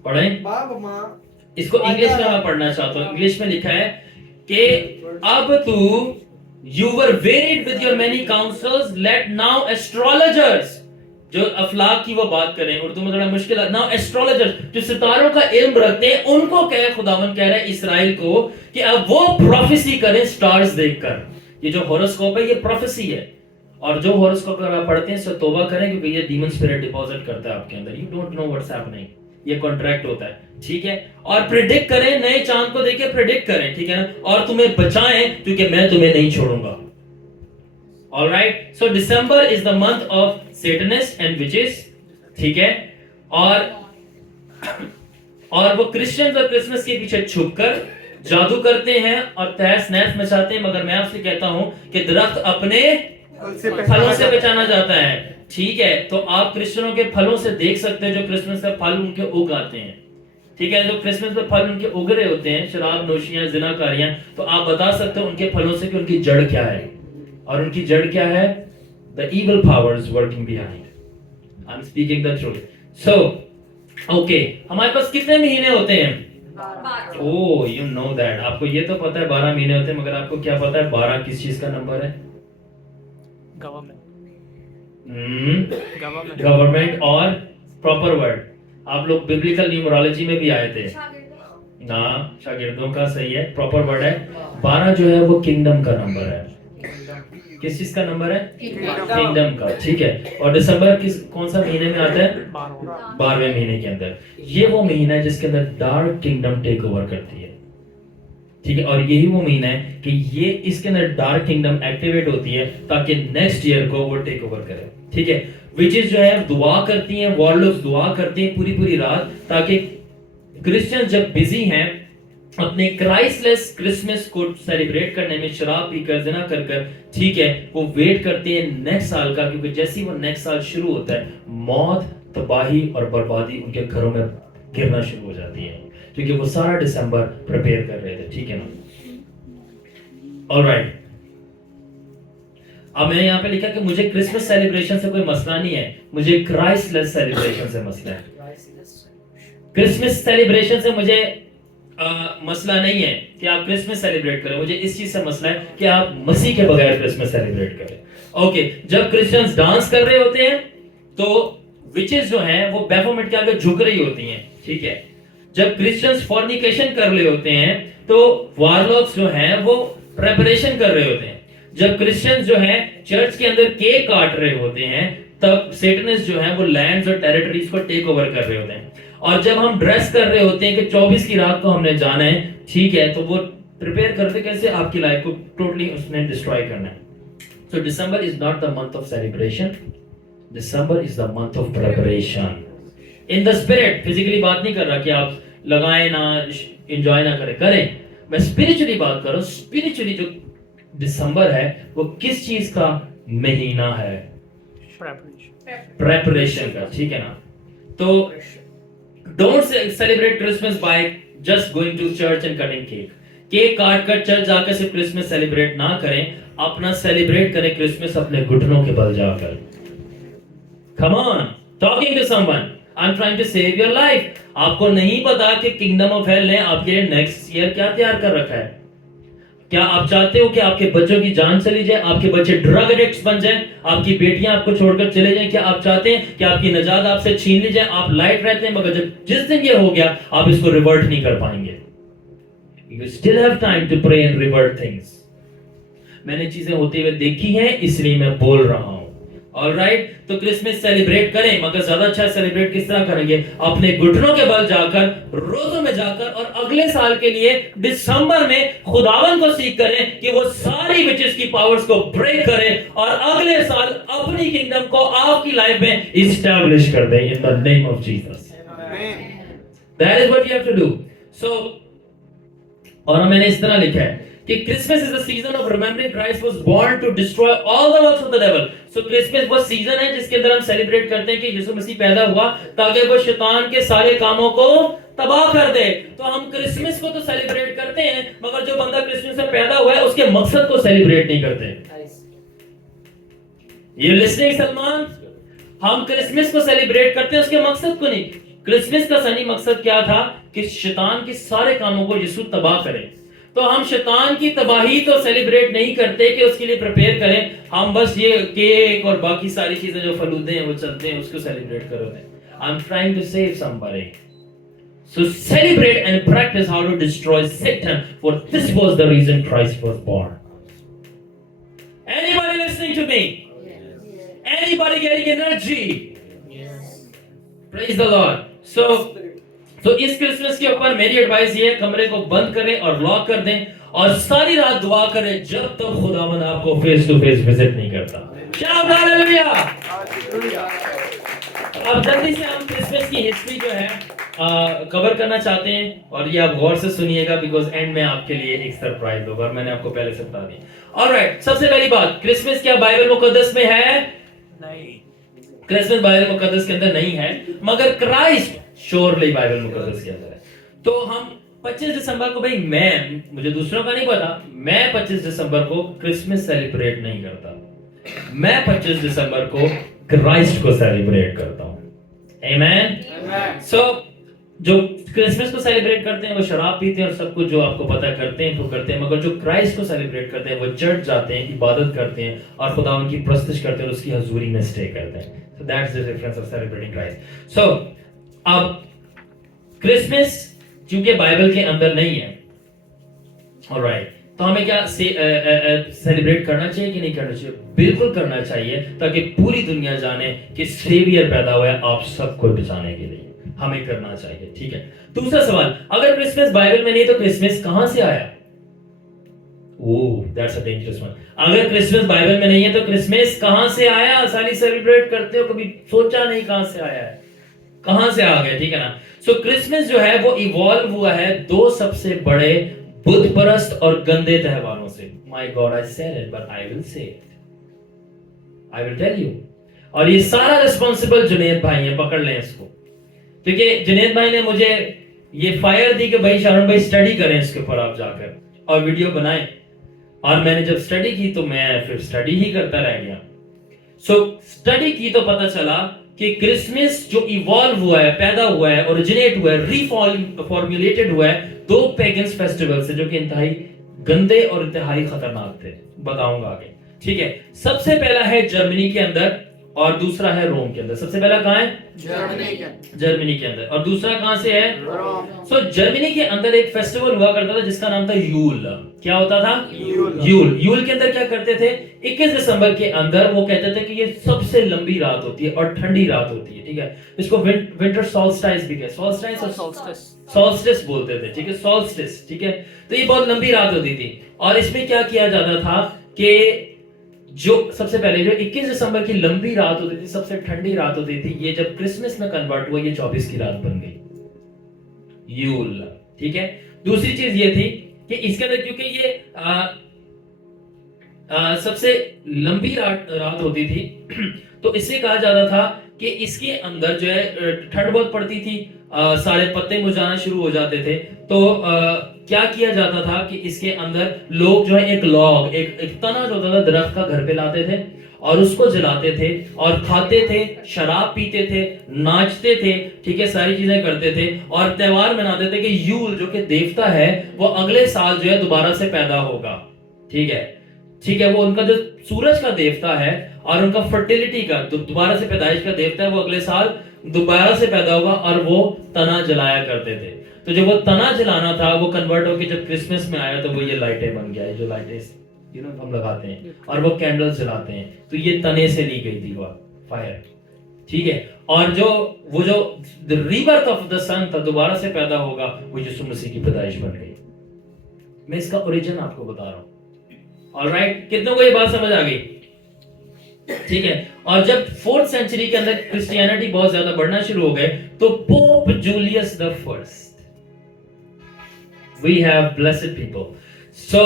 पढ़े बाब माँ। इसको इंग्लिश में मैं पढ़ना चाहता हूँ। इंग्लिश में लिखा है कि अब तू you were wearied with your many counsels, let now astrologers, जो अफलाक की वो बात करें, उर्दू में थोड़ा मुश्किल है। नाउ एस्ट्रोलॉजर्स जो सितारों का इल्म रखते हैं, उनको कह खुदावन कह रहा है इस्राएल को कि अब वो प्रोफेसी करें स्टार्स देखकर। ये जो हॉरोस्कोप है ये प्रोफेसी है, और जो हॉरोस्कोप अगर आप पढ़ते हैं इससे तौबा करें, क्योंकि ये डीमन स्पिरिट डिपॉजिट करता है आपके अंदर। You don't know what's happening, ये कॉन्ट्रैक्ट होता है, ठीक है। और प्रिडिक्ट करें, नए चांद को देखे प्रिडिक्ट करें, ठीक है ना, और तुम्हें बचाएं क्योंकि मैं तुम्हें नहीं छोड़ूंगा। Alright, so December is the month of satanist and witches, ठीक है। और वो क्रिश्चियंस और क्रिसमस के पीछे छुपकर जादू करते हैं और तहस नहस मचाते हैं, मगर मैं आपसे कहता हूं कि दरख्त अपने फलों से पहचाना जाता है, ठीक है। तो आप क्रिश्चियनों के फलों से देख सकते हैं जो क्रिसमस का फल उनके उग आते हैं, ठीक है। जो क्रिसमस में फल उनके उग रहे होते हैं, शराब नोशियां, जिनाकारियां, तो आप बता सकते हो उनके फलों से कि उनकी जड़ क्या है, और उनकी जड़ क्या है? The evil powers working behind. I am speaking the truth. So okay, हमारे पास कितने महीने होते हैं? ओह, यू नो दैट। आपको ये तो पता है 12 महीने होते हैं, मगर आपको क्या पता है 12 किस चीज का नंबर है? गवर्नमेंट और प्रॉपर वर्ड। आप लोग बिब्लिकल न्यूमरोलॉजी में भी आए थे ना, शागिर्दों का सही है, प्रॉपर वर्ड है। 12 जो है वो किंगडम का नंबर है। किस चीज का नंबर है? किंगडम का, ठीक है। और दिसंबर कौन सा महीने में आता है? 12वें महीने के अंदर। ये वो महीना है जिसके अंदर डार्क किंगडम टेक ओवर करती है, ठीक है। और यही वो महीना है कि ये इसके अंदर डार्क किंगडम एक्टिवेट होती है ताकि नेक्स्ट ईयर को वो टेक ओवर करे, ठीक है। विचेस जो है दुआ करती हैं, वॉरलॉक्स दुआ करते हैं पूरी रात, ताकि क्रिश्चियन जब बिजी हैं अपने क्राइस्टलेस क्रिसमस को सेलिब्रेट करने में, शराब पीकर, जिना कर कर, ठीक है, वो वेट करते हैं नेक्स्ट साल का, क्योंकि जैसे ही वो नेक्स्ट साल शुरू होता है मौत, तबाही और बर्बादी उनके घरों में गिरना शुरू हो जाती है, क्योंकि वो सारा दिसंबर प्रिपेयर कर रहे थे, ठीक है ना। ऑलराइट, अब मैंने यहाँ पे लिखा कि मुझे क्रिसमस सेलिब्रेशन से कोई मसला नहीं है, मुझे क्राइस्टलेस सेलिब्रेशन से मसला है। क्रिसमस सेलिब्रेशन से मुझे मसला नहीं है कि आप क्रिसमस सेलिब्रेट करें, मुझे इस चीज से मसला है कि आप मसीह के बगैर क्रिसमस सेलिब्रेट करें। ओके, जब क्रिश्चियंस डांस कर रहे होते हैं तो विचेस जो हैं वो बैफोमेट के आगे झुक रही होती हैं, ठीक है। जब क्रिश्चियंस फॉर्निकेशन कर रहे होते हैं तो वारलॉक्स जो हैं वो प्रेपरेशन कर रहे होते हैं। जब क्रिश्चियंस जो हैं चर्च के अंदर केक काट रहे होते हैं, तब सेटनिस्ट जो हैं वो लैंड्स और टेरिटरीज को टेक ओवर कर रहे होते हैं। और जब हम ड्रेस कर रहे होते हैं कि 24 की रात को हमने जाना है, ठीक है, तो वो प्रिपेयर करते कैसे आपकी लाइफ को टोटली उसने डिस्ट्रॉय करना है। So December is not the month of celebration, December is the month of preparation in the spirit. Physically बात नहीं कर रहा कि आप लगाएं ना, एंजॉय ना करें, मैं स्पिरिचुअली बात कर रहा हूं। स्पिरिचुअली जो दिसंबर है वो किस चीज का महीना है? प्रेपरेशन का, ठीक है ना। तो don't celebrate Christmas by just going to church and cutting cake. Cake काट कर चर्च जाकर सिर्फ क्रिसमस सेलिब्रेट ना करें, अपना सेलिब्रेट करें क्रिसमस अपने घुटनों के बल जाकर। Come on, talking to someone. I'm trying to save your life. आपको नहीं पता कि किंगडम ऑफ हेल ने आपके लिए नेक्स्ट ईयर क्या तैयार कर रखा है। क्या आप चाहते हो कि आपके बच्चों की जान चली जाए, आपके बच्चे ड्रग एडिक्ट्स बन जाएं, आपकी बेटियां आपको छोड़कर चले जाएं? क्या आप चाहते हैं कि आपकी नजात आपसे छीन ली जाए? आप लाइट रहते हैं, मगर जब जिस दिन ये हो गया आप इसको रिवर्ट नहीं कर पाएंगे। You still have time to pray and revert things. मैंने चीजें होते हुए देखी हैं, इसलिए मैं बोल रहा हूं। ऑलराइट, तो क्रिसमस सेलिब्रेट करें, मगर ज्यादा अच्छा सेलिब्रेट किस तरह करेंगे? अपने घुटनों के बल जाकर, रोजों में जाकर, और अगले साल के लिए दिसंबर में खुदावन को सीख करें कि वो सारी विचेस की पावर्स को ब्रेक करे और अगले साल अपनी किंगडम को आपकी लाइफ में इस्टेब्लिश कर दे in the name of Jesus. That is what you have to do. So और मैंने इस तरह लिखा है कि Christmas is the season of remembering Christ was born to destroy all the works of the devil. So Christmas वो season है जिसके अंदर हम सेलिब्रेट करते हैं कि यीशु मसीह पैदा हुआ ताकि वो शैतान के सारे कामों को तबाह कर दे। तो हम क्रिसमस को तो सेलिब्रेट करते हैं, मगर जो बंदा क्रिसमस में पैदा हुआ है उसके मकसद को सेलिब्रेट नहीं करते। ये लिसनिंग सलमान, हम क्रिसमस को सेलिब्रेट करते हैं उसके मकसद को नहीं। क्रिसमस का सही मकसद क्या था कि शैतान के सारे कामों को यीशु तबाह करे। तो हम शैतान की तबाही तो सेलिब्रेट नहीं करते कि उसके लिए प्रिपेयर करें, हम बस ये केक और बाकी सारी चीजें जो फलूदे हैं वो चलते हैं उसको सेलिब्रेट करते हैं। I am trying to save somebody, so celebrate and practice how to destroy Satan, for this was the reason Christ was born. Anybody listening to me? Anybody getting energy? Praise the Lord. So इस Christmas के ऊपर मेरी advice ये है, कमरे को बंद करें और लॉक कर दें और सारी रात दुआ करें जब तक खुदावंद आपको फेस टू फेस विजिट नहीं करता। शाबाश, हालेलुया। अब जल्दी से हम क्रिसमस की हिस्ट्री जो है कवर करना चाहते हैं और ये आप गौर से सुनिएगा बिकॉज एंड में आपके लिए एक सरप्राइज होगा और मैंने आपको पहले से बता दिया। ऑलराइट, सबसे पहली बात, क्रिसमस क्या बाइबल मुकद्दस में है? नहीं, क्रिसमस बाइबल मुकद्दस के अंदर नहीं है, मगर क्राइस्ट श्योरली बाइबल मुकद्दस के अंदर है। तो हम 25 दिसंबर को, भाई मुझे दूसरों का नहीं पता, मैं 25 दिसंबर को क्रिसमस सेलिब्रेट नहीं करता, मैं 25 दिसंबर को क्राइस्ट को सेलिब्रेट करता हूं। आमेन। सो जो क्रिसमस को सेलिब्रेट करते हैं वो शराब पीते हैं और सब कुछ जो आपको पता है करते हैं तो करते हैं, मगर जो क्राइस्ट को सेलिब्रेट करते हैं वो चर्च जाते हैं, इबादत करते हैं और खुदा उनकी प्रस्तुति करते हैं और उसकी हजूरी में स्टे करते हैं। So that's the difference of celebrating Christ. So अब क्रिसमस क्योंकि बाइबल के अंदर नहीं है, ऑलराइट, तो हमें क्या सेलिब्रेट करना चाहिए कि नहीं करना चाहिए? बिल्कुल करना चाहिए, ताकि पूरी दुनिया जाने कि सेवियर पैदा हुआ है आप सबको बचाने के लिए, हमें करना चाहिए। ठीक है। दूसरा सवाल, अगर क्रिसमस बाइबल में नहीं तो क्रिसमस कहां से आया? ओह, दैट्स अ डेंजरस वन। अगर क्रिसमस बाइबल में नहीं है तो क्रिसमस कहां से आया? साली सेलिब्रेट करते हो, कभी सोचा नहीं कहां से आया है, कहां से आ गया? ठीक है ना। सो क्रिसमस जो है वो इवॉल्व हुआ है दो सबसे बड़े बुद्ध परस्त और गंदे त्योहारों से। My God, I said it but I will say it, I will tell you. और ये सारा रिस्पांसिबल जुनेद भाई है, पकड़ लें इसको, क्योंकि जुनेद भाई ने मुझे ये फायर दी कि भाई शारून भाई स्टडी करें इसके ऊपर आप जाकर और वीडियो बनाएं, और मैंने जब स्टडी की तो मैं फिर स्टडी ही करता रह गया। सो स्टडी की तो पता चला कि क्रिसमस जो इवॉल्व हुआ है, पैदा हुआ है, ओरिजिनेट हुआ है, रीफॉर्मुलेटेड हुआ है दो पेगन्स फेस्टिवल से जो कि इंतहाई गंदे और इंतहाई खतरनाक थे, बताऊंगा आगे। ठीक है। सबसे पहला है जर्मनी के अंदर और दूसरा है रोम के अंदर। सबसे पहला कहां है? जर्मनी के अंदर। और दूसरा कहां से है? सो जर्मनी के अंदर एक फेस्टिवल हुआ करता था जिसका नाम था यूल। क्या होता था? यूल के अंदर क्या करते थे? 21 दिसंबर के अंदर वो कहते थे कि ये सबसे लंबी रात होती है और ठंडी रात होती है। ठीक है। इसको विंटर सोल्स्टिस भी कहते, सोल्स्टिस बोलते थे। ठीक है, सोल्स्टिस। ठीक है। तो ये बहुत लंबी रात होती थी और इसमें क्या किया जाता था कि जो सबसे पहले जो 21 दिसंबर की लंबी रात होती थी, सबसे ठंडी रात होती थी, ये जब क्रिसमस में कन्वर्ट हुआ ये 24 की रात बन गई, यूल। ठीक है। दूसरी चीज ये थी कि इसके अंदर क्योंकि ये सबसे लंबी रात होती थी तो इससे कहा जाता था कि इसके अंदर जो है ठंड बहुत पड़ती थी, सारे पत्ते मुरझाना शुरू हो जाते थे। तो क्या किया जाता था कि इसके अंदर लोग जो है एक लॉग, एक तना जो होता था दरख्त का घर पे लाते थे और उसको जलाते थे और खाते थे, शराब पीते थे, नाचते थे। ठीक है, सारी चीजें करते थे और त्योहार मनाते थे कि यूल जो कि देवता है वो अगले साल जो है दोबारा से पैदा होगा। ठीक है, ठीक है, वो उनका जो सूरज का देवता है और उनका फर्टिलिटी का दोबारा से पैदाइश का देवता है, वो अगले साल दोबारा से पैदा होगा और वो तना जलाया करते थे। तो जब वो तना जलाना था वो कन्वर्ट होकर जब क्रिसमस में आया तो वो ये लाइटें बन गया, जो लाइटें हम लगाते हैं और वो कैंडल्स जलाते हैं, तो ये तने से ली गई थी वो फायर। ठीक है। और वो जो द रीबर्थ ऑफ द सन था, दोबारा से पैदा होगा, वो यीशु मसीह की पैदाइश बन गई। मैं इसका ओरिजिन आपको बता रहा हूं। ऑलराइट, कितनों को ये बात समझ आ गई? ठीक है। और जब 4th सेंचुरी के अंदर क्रिश्चियनिटी बहुत ज्यादा बढ़ना शुरू हो गए तो Pope Julius the first, we have blessed people, so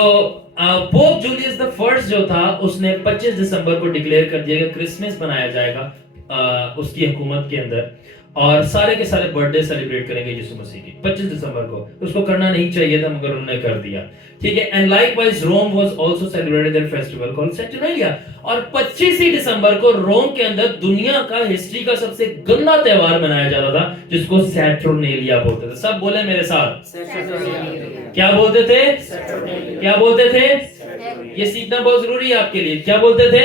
Pope Julius the first जो था उसने 25 दिसंबर को डिक्लेयर कर दिया कि क्रिसमस मनाया जाएगा उसकी हुकूमत के अंदर, और सारे के सारे बर्थडे सेलिब्रेट करेंगे यीशु मसीह की 25 दिसंबर को। उसको करना नहीं चाहिए था मगर उन्होंने कर दिया, ठीक है। And likewise Rome was also celebrated their festival called Saturnalia, और 25 ही दिसंबर को रोम के अंदर दुनिया का हिस्ट्री का सबसे गंदा त्योहार मनाया जाता था जिसको सैटर्नेलिया बोलते थे। सब बोले मेरे साथ, क्या बोलते थे? क्या बोलते थे? ये सीखना बहुत जरूरी है आपके लिए। क्या बोलते थे?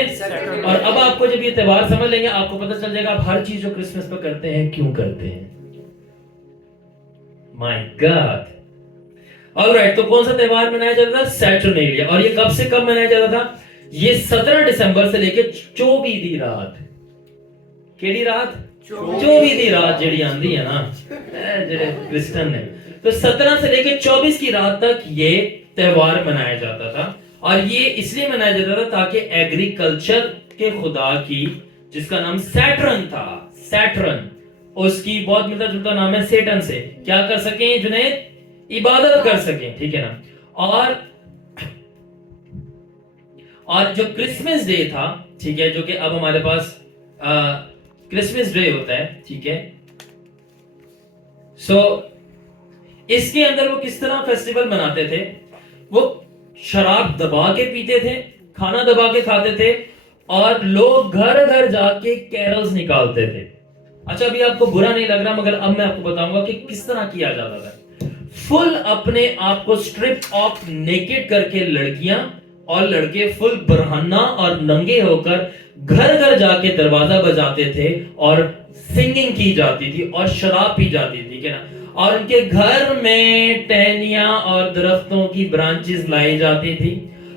और अब आपको जब ये त्योहार समझ लेंगे आपको पता चल जाएगा आप हर चीज जो क्रिसमस पे करते हैं क्यों करते हैं। My God. ऑलराइट, तो कौन सा त्योहार मनाया जाता था? सैटर्नेलिया। और ये कब से कब मनाया जाता था? ये 17 दिसंबर से लेकर 24 दी रात। केड़ी रात? 24 दी रात जेड़ी आंदी है ना जेड़े क्रिश्चियन ने, तो 17 से लेकर 24 की रात तक ये त्योहार मनाया जाता था। और ये इसलिए मनाया जाता था ताकि एग्रीकल्चर के खुदा की, जिसका नाम सैटर्न था, सैटर्न, उसकी बहुत मिलता जुलता नाम है सेटन से, क्या कर सके जुनैद? इबादत कर सके, ठीक है ना। और जो क्रिसमस डे था, ठीक है, जो कि अब हमारे पास क्रिसमस डे होता है, ठीक है। सो इसके अंदर वो किस तरह फेस्टिवल मनाते थे? वो शराब दबा के पीते थे, खाना दबा के खाते थे, और लोग घर घर जाके कैरल्स निकालते थे। अच्छा, अभी आपको बुरा नहीं लग रहा मगर अब मैं आपको बताऊंगा कि किस तरह किया जाता था। फुल अपने आप को स्ट्रिप ऑफ नेकेड करके लड़कियां और लड़के फुल बरहन्ना और नंगे होकर घर घर जाके दरवाजा बजाते थे और सिंगिंग की जाती थी और शराब पी जाती थी, ठीक है ना। और उनके घर में टहनियां और दरख्तों की ब्रांचेस लाई जाती थी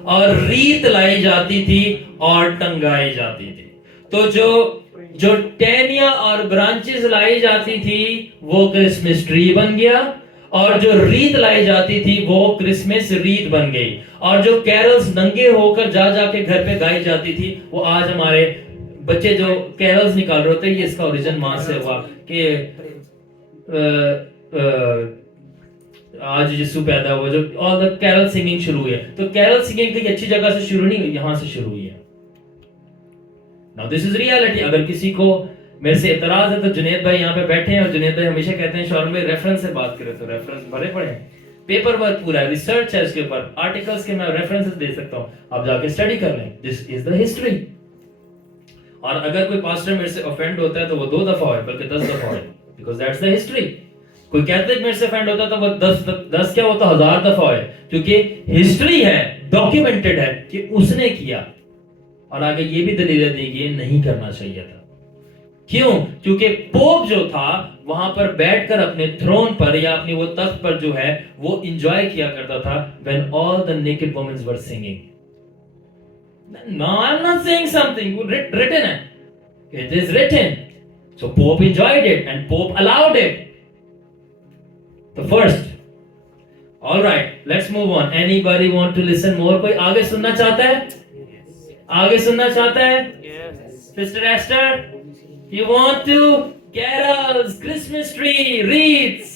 और रीत लाई जाती थी और टंगाई जाती थी। तो जो टहनियां और ब्रांचेस लाई जाती थी वो क्रिसमस ट्री बन गया, और जो रीत लाई जाती थी वो क्रिसमस रीत बन गई। और जो कैरल्स नंगे होकर जा जाके घर पे गाई जाती थी, वो आज हमारे बच्चे जो कैरल्स निकाल रहे होते हैं, ये इसका ओरिजिन वहां से हुआ कि आज यीशु पैदा हुआ, जो ऑल द कैरल सिंगिंग शुरू हुई है। तो कैरल सिंगिंग कोई अच्छी जगह से शुरू नहीं हुई, यहां से शुरू हुई है। Now this is reality. अगर किसी को मेरे से इतराज है तो जुनैद भाई यहाँ पे बैठे हैं, और जुनैद भाई हमेशा कहते हैं शौर में रेफरेंस से बात करें, तो रेफरेंस भरे पड़े हैं, पेपर वर्क पूरा है, रिसर्च है इसके ऊपर, आर्टिकल्स के मैं रेफरेंसेस दे सकता हूँ, आप जाके स्टडी कर लें। This is the history. और अगर कोई पास्टर मेरे से ऑफेंड होता है तो वो 2 दफा है बल्कि 10 दफा है, बिकॉज दैट्स द हिस्ट्री। कोई कैथलिक मेरे से ऑफेंड होता है तो वो 10 क्या होता 1000 दफा है, क्योंकि हिस्ट्री है, डॉक्यूमेंटेड है कि उसने किया। और आगे ये भी दलीलें दी गई नहीं करना चाहिए था। क्यों? क्योंकि पोप जो था वहां पर बैठकर अपने थ्रोन पर या अपनी वो तख्त पर जो है वो एंजॉय किया करता था when all the naked women were singing. No, I'm not saying something written है, it is written. So Pope enjoyed it and Pope allowed it. The first. All right, let's move on. Anybody want to listen more? कोई आगे सुनना चाहता है? आगे सुनना चाहता है? Sister Esther, you want to carols, Christmas tree, wreaths.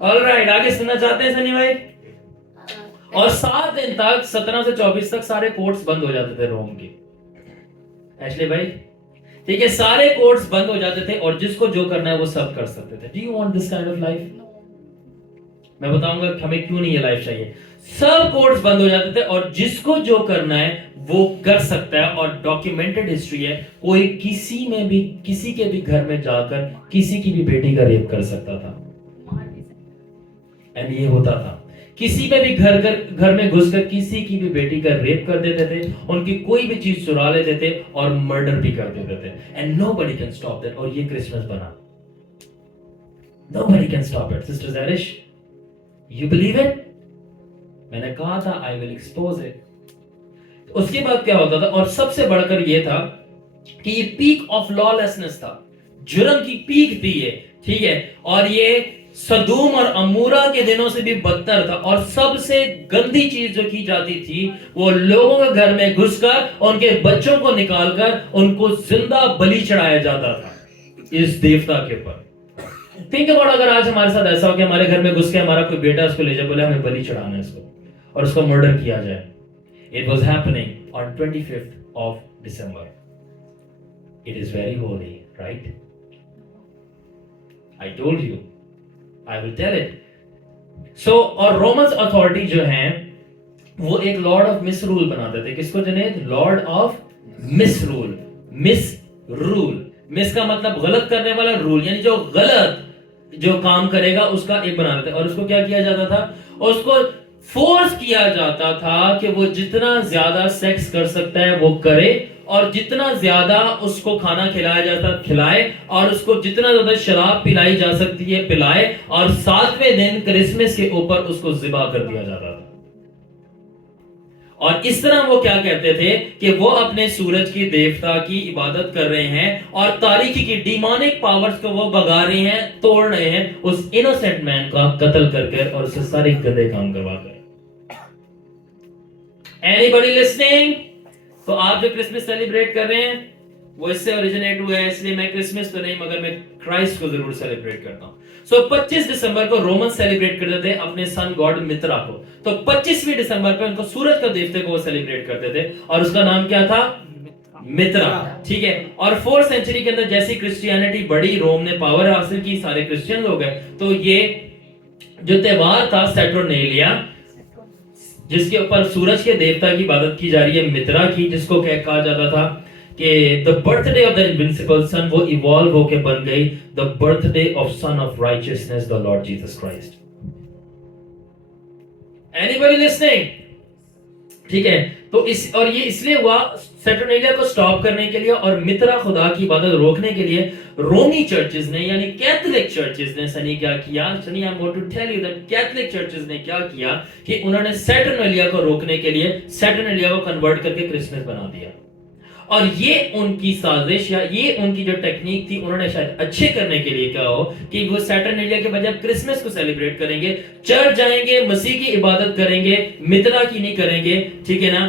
All right, आगे सुनना चाहते हैं सनी भाई? और 7 दिन तक 17 से 24 तक सारे कोर्ट्स बंद हो जाते थे रोम के। एशले भाई, ठीक है, सारे कोर्ट्स बंद हो जाते थे और जिसको जो करना है वो सब कर सकते थे। Do you want this kind of life? मैं बताऊंगा कि हमें क्यों नहीं ये लाइफ चाहिए। सब कोर्ट्स बंद हो जाते थे और जिसको जो करना है वो कर सकता है, और डॉक्यूमेंटेड हिस्ट्री है। कोई किसी के भी घर में जाकर किसी की भी बेटी का रेप कर सकता था, एंड ये होता था। किसी पे भी घर में घुसकर किसी की भी बेटी का रेप कर देते थे, उनकी कोई भी चीज चुरा लेते थे और मर्डर भी कर देते थे, and nobody can stop that. और ये क्रिसमस बना, nobody can stop it. Sister Zarish, you believe it? मैंने कहा था आई विल एक्सपोज इट। उसके बाद क्या होता था, और सबसे बढ़कर ये था कि ये पीक ऑफ लॉलेसनेस था, जुर्म की पीक थी ये, ठीक है। और ये सदूम और अमूरा के दिनों से भी बदतर था, और सबसे गंदी चीज जो की जाती थी वो लोगों के घर में घुसकर उनके बच्चों को निकालकर उनको जिंदा बलि चढ़ाया जाता था इस देवता के ऊपर। थिंक अबाउट, अगर आज हमारे साथ ऐसा हो कि हमारे घर में घुस के हमारा कोई बेटा उसको ले जाए, बोले हमें बलि चढ़ाना है इसको, और उसको मर्डर किया जाए. It was happening on 25th of December. It is very holy, right? I told you. I will tell it. So, और रोमन्स अथॉरिटी जो हैं वो एक लॉर्ड ऑफ मिसरूल बनाते थे. किसको जुनेद? Lord of मिसरूल. मिसरूल, मिस का मतलब गलत करने वाला, रूल यानी जो गलत जो काम करेगा उसका एक बनाते थे. और उसको क्या किया जाता था? उसको फोर्स किया जाता था कि वो जितना ज्यादा सेक्स कर सकता है वो करे, और जितना ज्यादा उसको खाना खिलाया जाता खिलाए, और उसको जितना ज्यादा शराब पिलाई जा सकती है पिलाए, और 7वें दिन क्रिसमस के ऊपर उसको ज़िबा कर दिया जाता था. और इस तरह वो क्या कहते थे कि वो अपने सूरज की देवता की इबादत कर रहे हैं और तारीकी की डिमोनिक पावर्स को वो भगा रहे हैं, तोड़ रहे हैं, उस इनोसेंट मैन का कत्ल करके और उससे सारे गंदे काम करवा कर. Anybody listening? तो आप जो क्रिसमस सेलिब्रेट कर रहे हैं वो इससे ओरिजिनेट हुआ है, इसलिए मैं क्रिसमस तो नहीं मगर मैं क्राइस्ट को जरूर सेलिब्रेट करता हूं. सो 25 दिसंबर को रोमन सेलिब्रेट करते थे अपने सन गॉड मित्रा को. तो 25वीं दिसंबर पे उनको सूरज का देवते को वो सेलिब्रेट करते थे और उसका नाम क्या था? मित्रा. ठीक है. और 4th सेंचुरी के अंदर जैसी क्रिश्चियनिटी बढ़ी, रोम ने पावर हासिल की, सारे क्रिश्चियन हो गए, तो ये जो त्योहार था सैटर्नेलिया, जिसके ऊपर सूरज के देवता की इबादत की जा रही है, मित्रा की, जिसको कहा जाता था कि the birthday of the invincible sun, वो इवॉल्व होके बन गई the birthday of son of righteousness the lord Jesus Christ. Anybody listening? ठीक है. तो इस और ये इसलिए हुआ सैटर्नेलिया को स्टॉप करने के लिए और मित्रा खुदा की इबादत रोकने के लिए रोमी चर्चेस ने यानी कैथोलिक चर्चेस ने सनी क्या किया? Sunny I am going to tell you that Catholic churches ने क्या किया कि उन्होंने सैटर्नेलिया को रोकने के लिए सैटर्नेलिया को कन्वर्ट करके क्रिसमस बना दिया. और ये उनकी साजिश या ये उनकी जो टेक्निक थी, उन्होंने शायद अच्छे करने के लिए क्या हो कि वो सैटर्नेलिया के बजाय क्रिसमस को सेलिब्रेट करेंगे, चर्च जाएंगे, मसीह की इबादत करेंगे, मित्रा की नहीं करेंगे. ठीक है ना?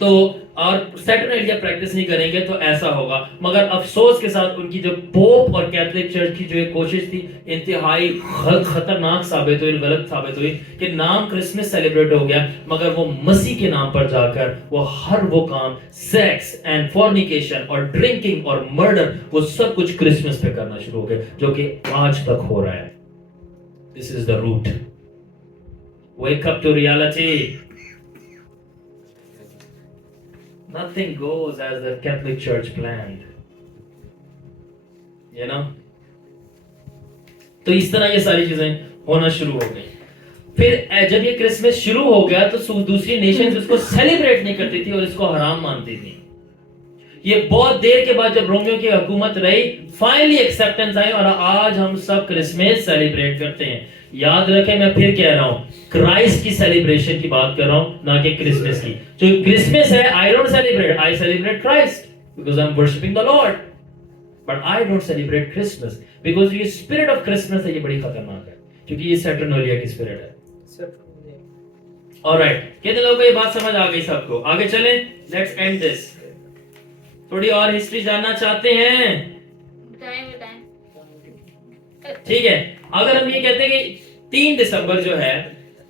तो और सैटर्नेलिया प्रैक्टिस नहीं करेंगे तो ऐसा होगा. मगर अफसोस के साथ उनकी जो पोप और कैथोलिक चर्च की जो एक कोशिश थी इंतहाई खतरनाक साबित हुई, गलत साबित हुई कि नाम क्रिसमस सेलिब्रेट हो गया मगर वो मसीह के नाम पर जाकर वो हर वो काम, सेक्स एंड फॉर्निकेशन और ड्रिंकिंग और मर्डर, वो सब कुछ क्रिसमस पे करना शुरू हो गए, जो कि आज तक हो रहा है. This is the root. Wake up to reality. Nothing goes as the Catholic Church planned. You know? तो इस तरह ये सारी चीजें होना शुरू हो गई. फिर जब ये क्रिसमस शुरू हो गया तो दूसरी नेशंस उसको सेलिब्रेट नहीं करती थी और इसको हराम मानती थी. ये बहुत देर के बाद जब रोमियो की हुकूमत रही, फाइनली एक्सेप्टेंस आई और आज हम सब क्रिसमस सेलिब्रेट करते हैं. याद रखें, मैं फिर कह रहा हूं, क्राइस्ट की सेलिब्रेशन की बात कर रहा हूं, ना कि क्रिसमस की. जो क्रिसमस है, I don't celebrate, I celebrate Christ because I M worshipping the Lord. But I don't celebrate Christmas because ये स्पिरिट ऑफ क्रिसमस है, ये बड़ी खतरनाक है क्योंकि ये सैटर्नेलिया की स्पिरिट है. ऑलराइट, कितने लोगों को ये बात समझ आ गई सबको? आगे चलें, लेट्स एंड दिस. थोड़ी और हिस्ट्री जानना चाहते हैं? ठीक है. अगर हम ये कहते हैं कि 3 दिसंबर जो है,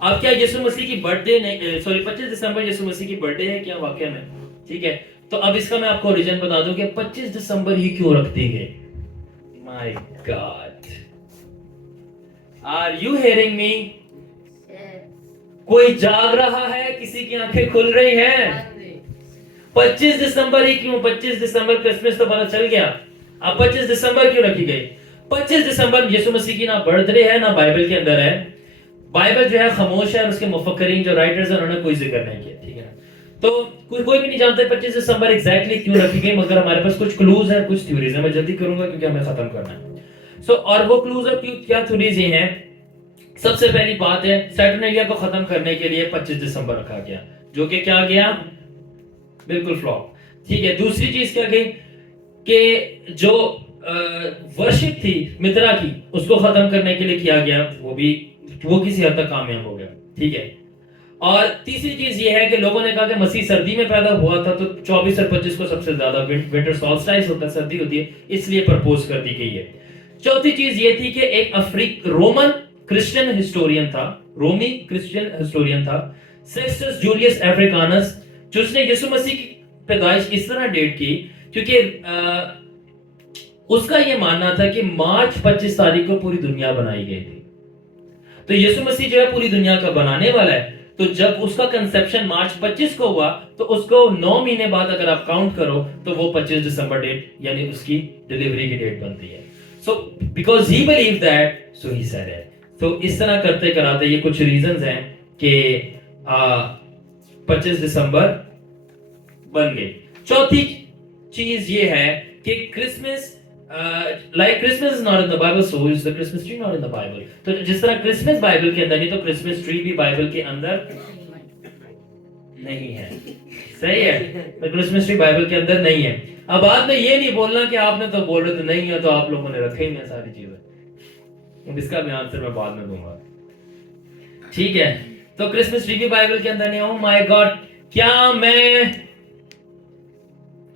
अब क्या यीशु मसीह की बर्थडे नहीं, सॉरी 25 दिसंबर यीशु मसीह की बर्थडे है क्या वाकई में? ठीक है. तो अब इसका मैं आपको रीजन बता दूं कि 25 दिसंबर ही क्यों रख दी गई. My God, are you hearing me? कोई जाग रहा है? किसी की आंखें खुल रही हैं? 25 दिसंबर ही क्यों? 25 दिसंबर क्रिसमस तो पता चल गया, अब 25 दिसंबर क्यों रखी गई? 25 दिसंबर यीशु मसीह की ना बर्थडे है ना बाइबल के अंदर है. बाइबल जो है खामोश है, उसके मुफक्करीन जो राइटर्स हैं उन्होंने कोई जिक्र नहीं किया. ठीक है. तो कोई भी नहीं जानता 25 दिसंबर एग्जैक्टली क्यों रखी गई, मगर हमारे पास कुछ क्लूज है, कुछ थ्योरीज है. मैं जल्दी करूंगा क्योंकि हमें खत्म करना है. सो और वो क्लूज और क्या थ्योरीज ये हैं. सबसे पहली बात है, सैटर्नेलिया को खत्म करने के लिए 25 दिसंबर रखा गया, जो कि क्या गया? बिल्कुल फ्लॉप. ठीक है. दूसरी चीज क्या गई कि जो वर्शिप थी मित्रा की, उसको खत्म करने के लिए किया गया, वो किसी हद तक कामयाब हो गया. ठीक है. और तीसरी चीज ये है कि लोगों ने कहा कि मसीह सर्दी में पैदा हुआ था, तो 24 और 25 को सबसे ज्यादा विंटर सॉल्स्टाइस होता है, सर्दी होती है, इसलिए प्रपोज कर दी गई है. चौथी चीज ये थी कि एक रोमन क्रिश्चियन हिस्टोरियन था रोमी क्रिश्चियन हिस्टोरियन था सेक्सटस जूलियस अफ्रीकानस, जिसने यीशु मसीह की पैदाइश इस तरह डेट की क्योंकि उसका यह मानना था कि मार्च 25 तारीख को पूरी दुनिया बनाई गई थी। तो यीशु मसीह जो है पूरी दुनिया का बनाने वाला है, तो जब उसका कंसेप्शन मार्च 25 को हुआ तो उसको 9 महीने बाद अगर आप काउंट करो तो वो 25 दिसंबर डेट यानी उसकी डिलीवरी की डेट बनती है। So because he believe that so he said it. तो इस तरह करते कराते ये कुछ रीजंस हैं कि 25 दिसंबर बन गई। चौथी चीज ये है कि Christmas like Christmas is not in the Bible, so is the Christmas tree not in the Bible. तो जिस तरह क्रिसमस बाइबल के अंदर नहीं तो क्रिसमस ट्री भी बाइबल के अंदर नहीं है। सही है, तो क्रिसमस ट्री बाइबल के अंदर नहीं है। अब बाद में ये नहीं बोलना कि आपने तो बोल रहे थे नहीं है तो आप लोगों ने रखे ही नहीं सारी चीजें। इसका भी आंसर मैं बाद में दूंगा, ठीक है। तो क्रिसमस ट्री भी बाइबल के अंदर नहीं। ओह माय गॉड, क्या मैं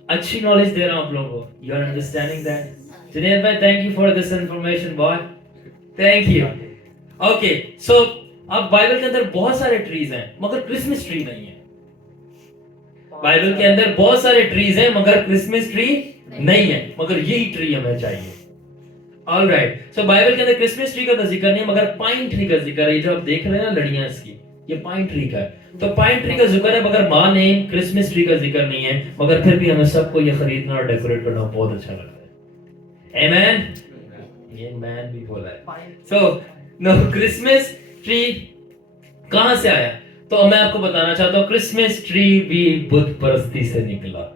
अच्छी नॉलेज दे रहा हूं आप लोगों को? You are understanding that? Junaid भाई, thank you for this information boy, thank you. Okay, so अब बाइबल के अंदर बहुत सारे ट्रीज हैं मगर क्रिसमस ट्री नहीं है। बाइबल के अंदर बहुत सारे ट्रीज हैं मगर क्रिसमस ट्री नहीं है, मगर यही ट्री हमें चाहिए। ऑलराइट, सो बाइबल के अंदर क्रिसमस ट्री का तो जिक्र नहीं है मगर पाइन ट्री का जिक्र है। जो आप देख रहे हैं ना लड़ियां इसकी, ये पाइन ट्री का है। तो पाइन ट्री का जिक्र है मगर मां ने क्रिसमस ट्री का जिक्र नहीं है, मगर फिर भी हमें सबको ये खरीदना और डेकोरेट करना बहुत अच्छा लगता है। आमेन, ये मैन भी बोला है। सो नो, क्रिसमस ट्री कहां से आया? तो मैं आपको बताना चाहता हूं, क्रिसमस ट्री भी बुत परस्ती से निकला।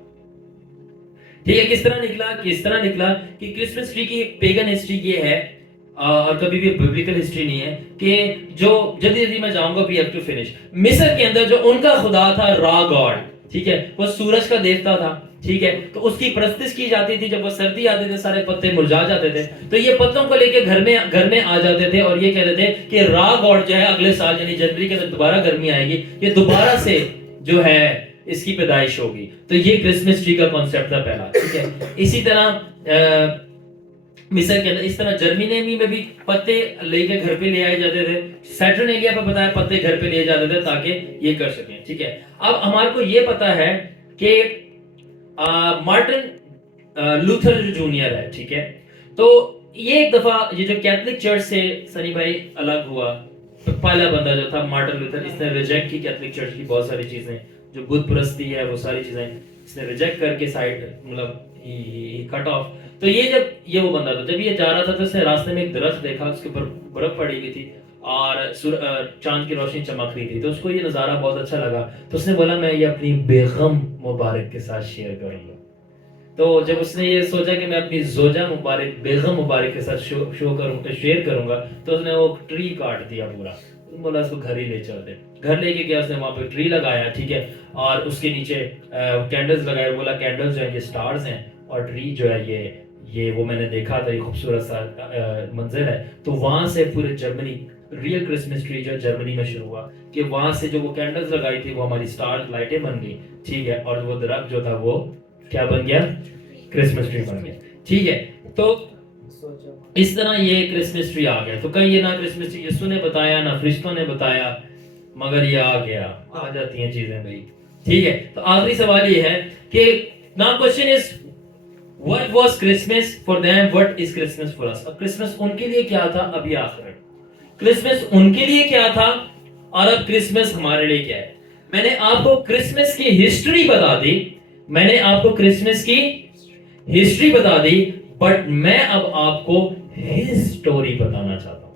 ठीक है, किस तरह निकला? किस तरह निकला कि क्रिसमस ट्री की पेगन हिस्ट्री ये है और कभी भी बिब्लिकल हिस्ट्री नहीं है कि जो जल्दी जल्दी मैं जाऊंगा, वी हैव टू फिनिश। मिस्र के अंदर जो उनका खुदा था रा गॉड, ठीक है, वो सूरज का देवता था, ठीक है। तो उसकी परस्तिश की जाती थी। जब वो सर्दी आती थी सारे पत्ते मुरझा जाते थे, तो ये पत्तों को लेके घर में आ जाते थे और ये कहते थे कि रा गॉड जो है अगले साल यानी जनवरी के अंदर दोबारा गर्मी आएगी, ये दोबारा से जो है इसकी पैदाइश होगी। तो ये क्रिसमस ट्री का कॉन्सेप्ट था पहला, ठीक है। इसी तरह मिस्र के अंदर इस तरह जर्मनी में भी पत्ते लेके घर पे ले आए जाते थे। सैटर्नेलिया पे बताया पत्ते घर पे लिए जाते थे ताकि ये कर सकें, ठीक है। अब हमारे को ये पता है कि मार्टिन लूथर जो जूनियर है, ठीक है, तो ये एक दफा ये जो कैथोलिक चर्च से सनी भाई अलग हुआ, तो पहला बंदा जो था मार्टिन लूथर, इसने रिजेक्ट की कैथोलिक चर्च की बहुत सारी चीजें, जो बुत परस्ती है वो सारी चीजें इसने रिजेक्ट करके साइड मतलब ही कट ऑफ। तो ये वो बंदा था, जब ये जा रहा था तो उसने रास्ते में एक दरख्त देखा, उसके ऊपर बर्फ पड़ी हुई थी और चांद की रोशनी चमक रही थी, तो उसको ये नज़ारा बहुत अच्छा लगा। तो उसने बोला मैं ये अपनी बेगम मुबारक के साथ शेयर करूंगा। तो जब उसने ये सोचा कि मैं अपनी जोजा मुबारक बेगम मुबारक के साथ शेयर करूंगा, तो उसने वो ट्री काट दिया पूरा। बोला उसको घर ही ले चलते। घर लेके गया, उसने वहां पे ट्री लगाया, ठीक है, और उसके नीचे कैंडल्स लगाए। बोला कैंडल्स जो है ये स्टार्स हैं और ट्री जो है ये वो मैंने देखा था, ये खूबसूरत सा मंजर है। तो वहां से पूरे जर्मनी रियल क्रिसमस ट्री जो जर्मनी में शुरू हुआ कि वहां से जो वो कैंडल्स लगाई थी वो हमारी स्टार लाइटें बन गई, ठीक है, और वो दरख्त जो था वो क्या बन गया? क्रिसमस ट्री बन गया, ठीक है। तो इस तरह ये क्रिसमस ट्री आ गया। तो कहीं ये ना क्रिसमस ट्री यीशु ने बताया ना फरिश्तों ने बताया, मगर ये आ गया, आ जाती हैं चीजें भाई, ठीक है। तो आखिरी सवाल ये है कि now question is what was Christmas for them, what is Christmas for us? अब क्रिसमस उनके लिए क्या था, अभी आखिर क्रिसमस उनके लिए क्या था और अब क्रिसमस हमारे लिए क्या है। मैंने आपको क्रिसमस की हिस्ट्री बता दी, मैंने आपको क्रिसमस की हिस्ट्री बता दी, बट मैं अब आपको हिज स्टोरी बताना चाहता हूं।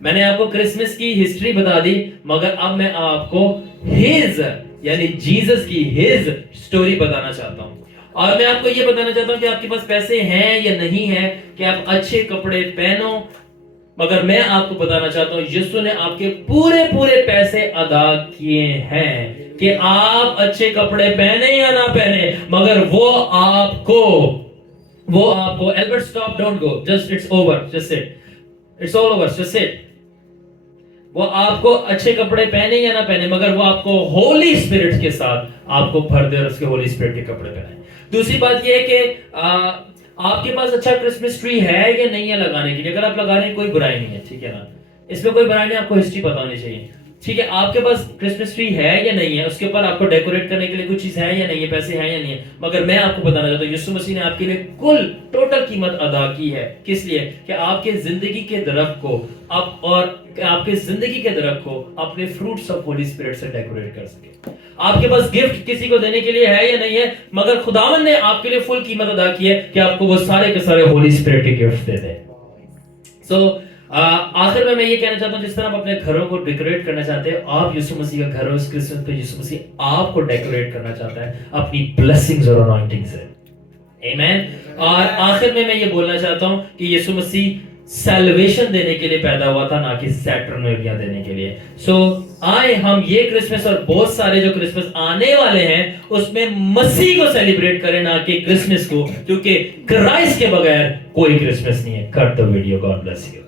मैंने आपको क्रिसमस की हिस्ट्री बता दी, मगर अब मैं आपको हिज यानी जीसस की हिज स्टोरी बताना चाहता हूं। और मैं आपको यह बताना चाहता हूं कि आपके पास पैसे हैं या नहीं है कि आप अच्छे कपड़े पहनो, मगर मैं आपको बताना चाहता हूं यीशु ने आपके पूरे पूरे पैसे अदा किए हैं कि आप अच्छे कपड़े पहने या ना पहने, मगर वो आपको Albert stop, don't go, just it's over, just sit, it's all over, just sit. वो आपको अच्छे कपड़े पहने या ना पहने, मगर वो आपको होली स्पिरिट के साथ आपको भर दे और उसके होली स्पिरिट के कपड़े पहने। दूसरी बात ये है कि आपके पास अच्छा क्रिसमस ट्री है या नहीं है लगाने के लिए। अगर आप लगा रहे हैं कोई बुराई नहीं है, ठीक है ना, इसमें कोई बुराई नहीं, आपको हिस्ट्री पता होनी चाहिए। ठीक है, आपके पास क्रिसमस ट्री है या नहीं है, उसके ऊपर आपको डेकोरेट करने के लिए कुछ चीज है या नहीं है, पैसे हैं या नहीं है, मगर मैं आपको बताना चाहता हूँ यीशु मसीह ने आपके लिए कुल टोटल कीमत अदा की है। किस लिए? कि आपके जिंदगी के दरख्त को आप और आपके जिंदगी के दरख्त को अपने फ्रूट्स ऑफ होली स्पिरिट से डेकोरेट कर सके। आपके पास गिफ्ट किसी को देने के लिए है या नहीं है, मगर खुदावन ने आपके लिए फुल कीमत अदा की है कि आपको वो सारे के सारे होली स्पिरिट के गिफ्ट दे दे। सो आखिर में मैं ये कहना चाहता हूं, जिस तरह आप अपने घरों को डेकोरेट करना चाहते हैं, आप यीशु मसीह का घर उस क्रिसमस पे यीशु मसीह आपको डेकोरेट करना चाहता है अपनी ब्लेसिंग्स और अनॉइंटिंग से। आमीन। और आखिर में मैं ये बोलना चाहता हूं कि यीशु मसीह सैल्वेशन देने के लिए पैदा हुआ था, ना कि सैटर्नलियां देने के लिए। सो आए हम ये क्रिसमस और बहुत सारे जो क्रिसमस आने वाले हैं उसमें मसीह को सेलिब्रेट करें, ना कि क्रिसमस को, क्योंकि क्राइस्ट के बगैर कोई क्रिसमस नहीं है। Cut the video, God bless you.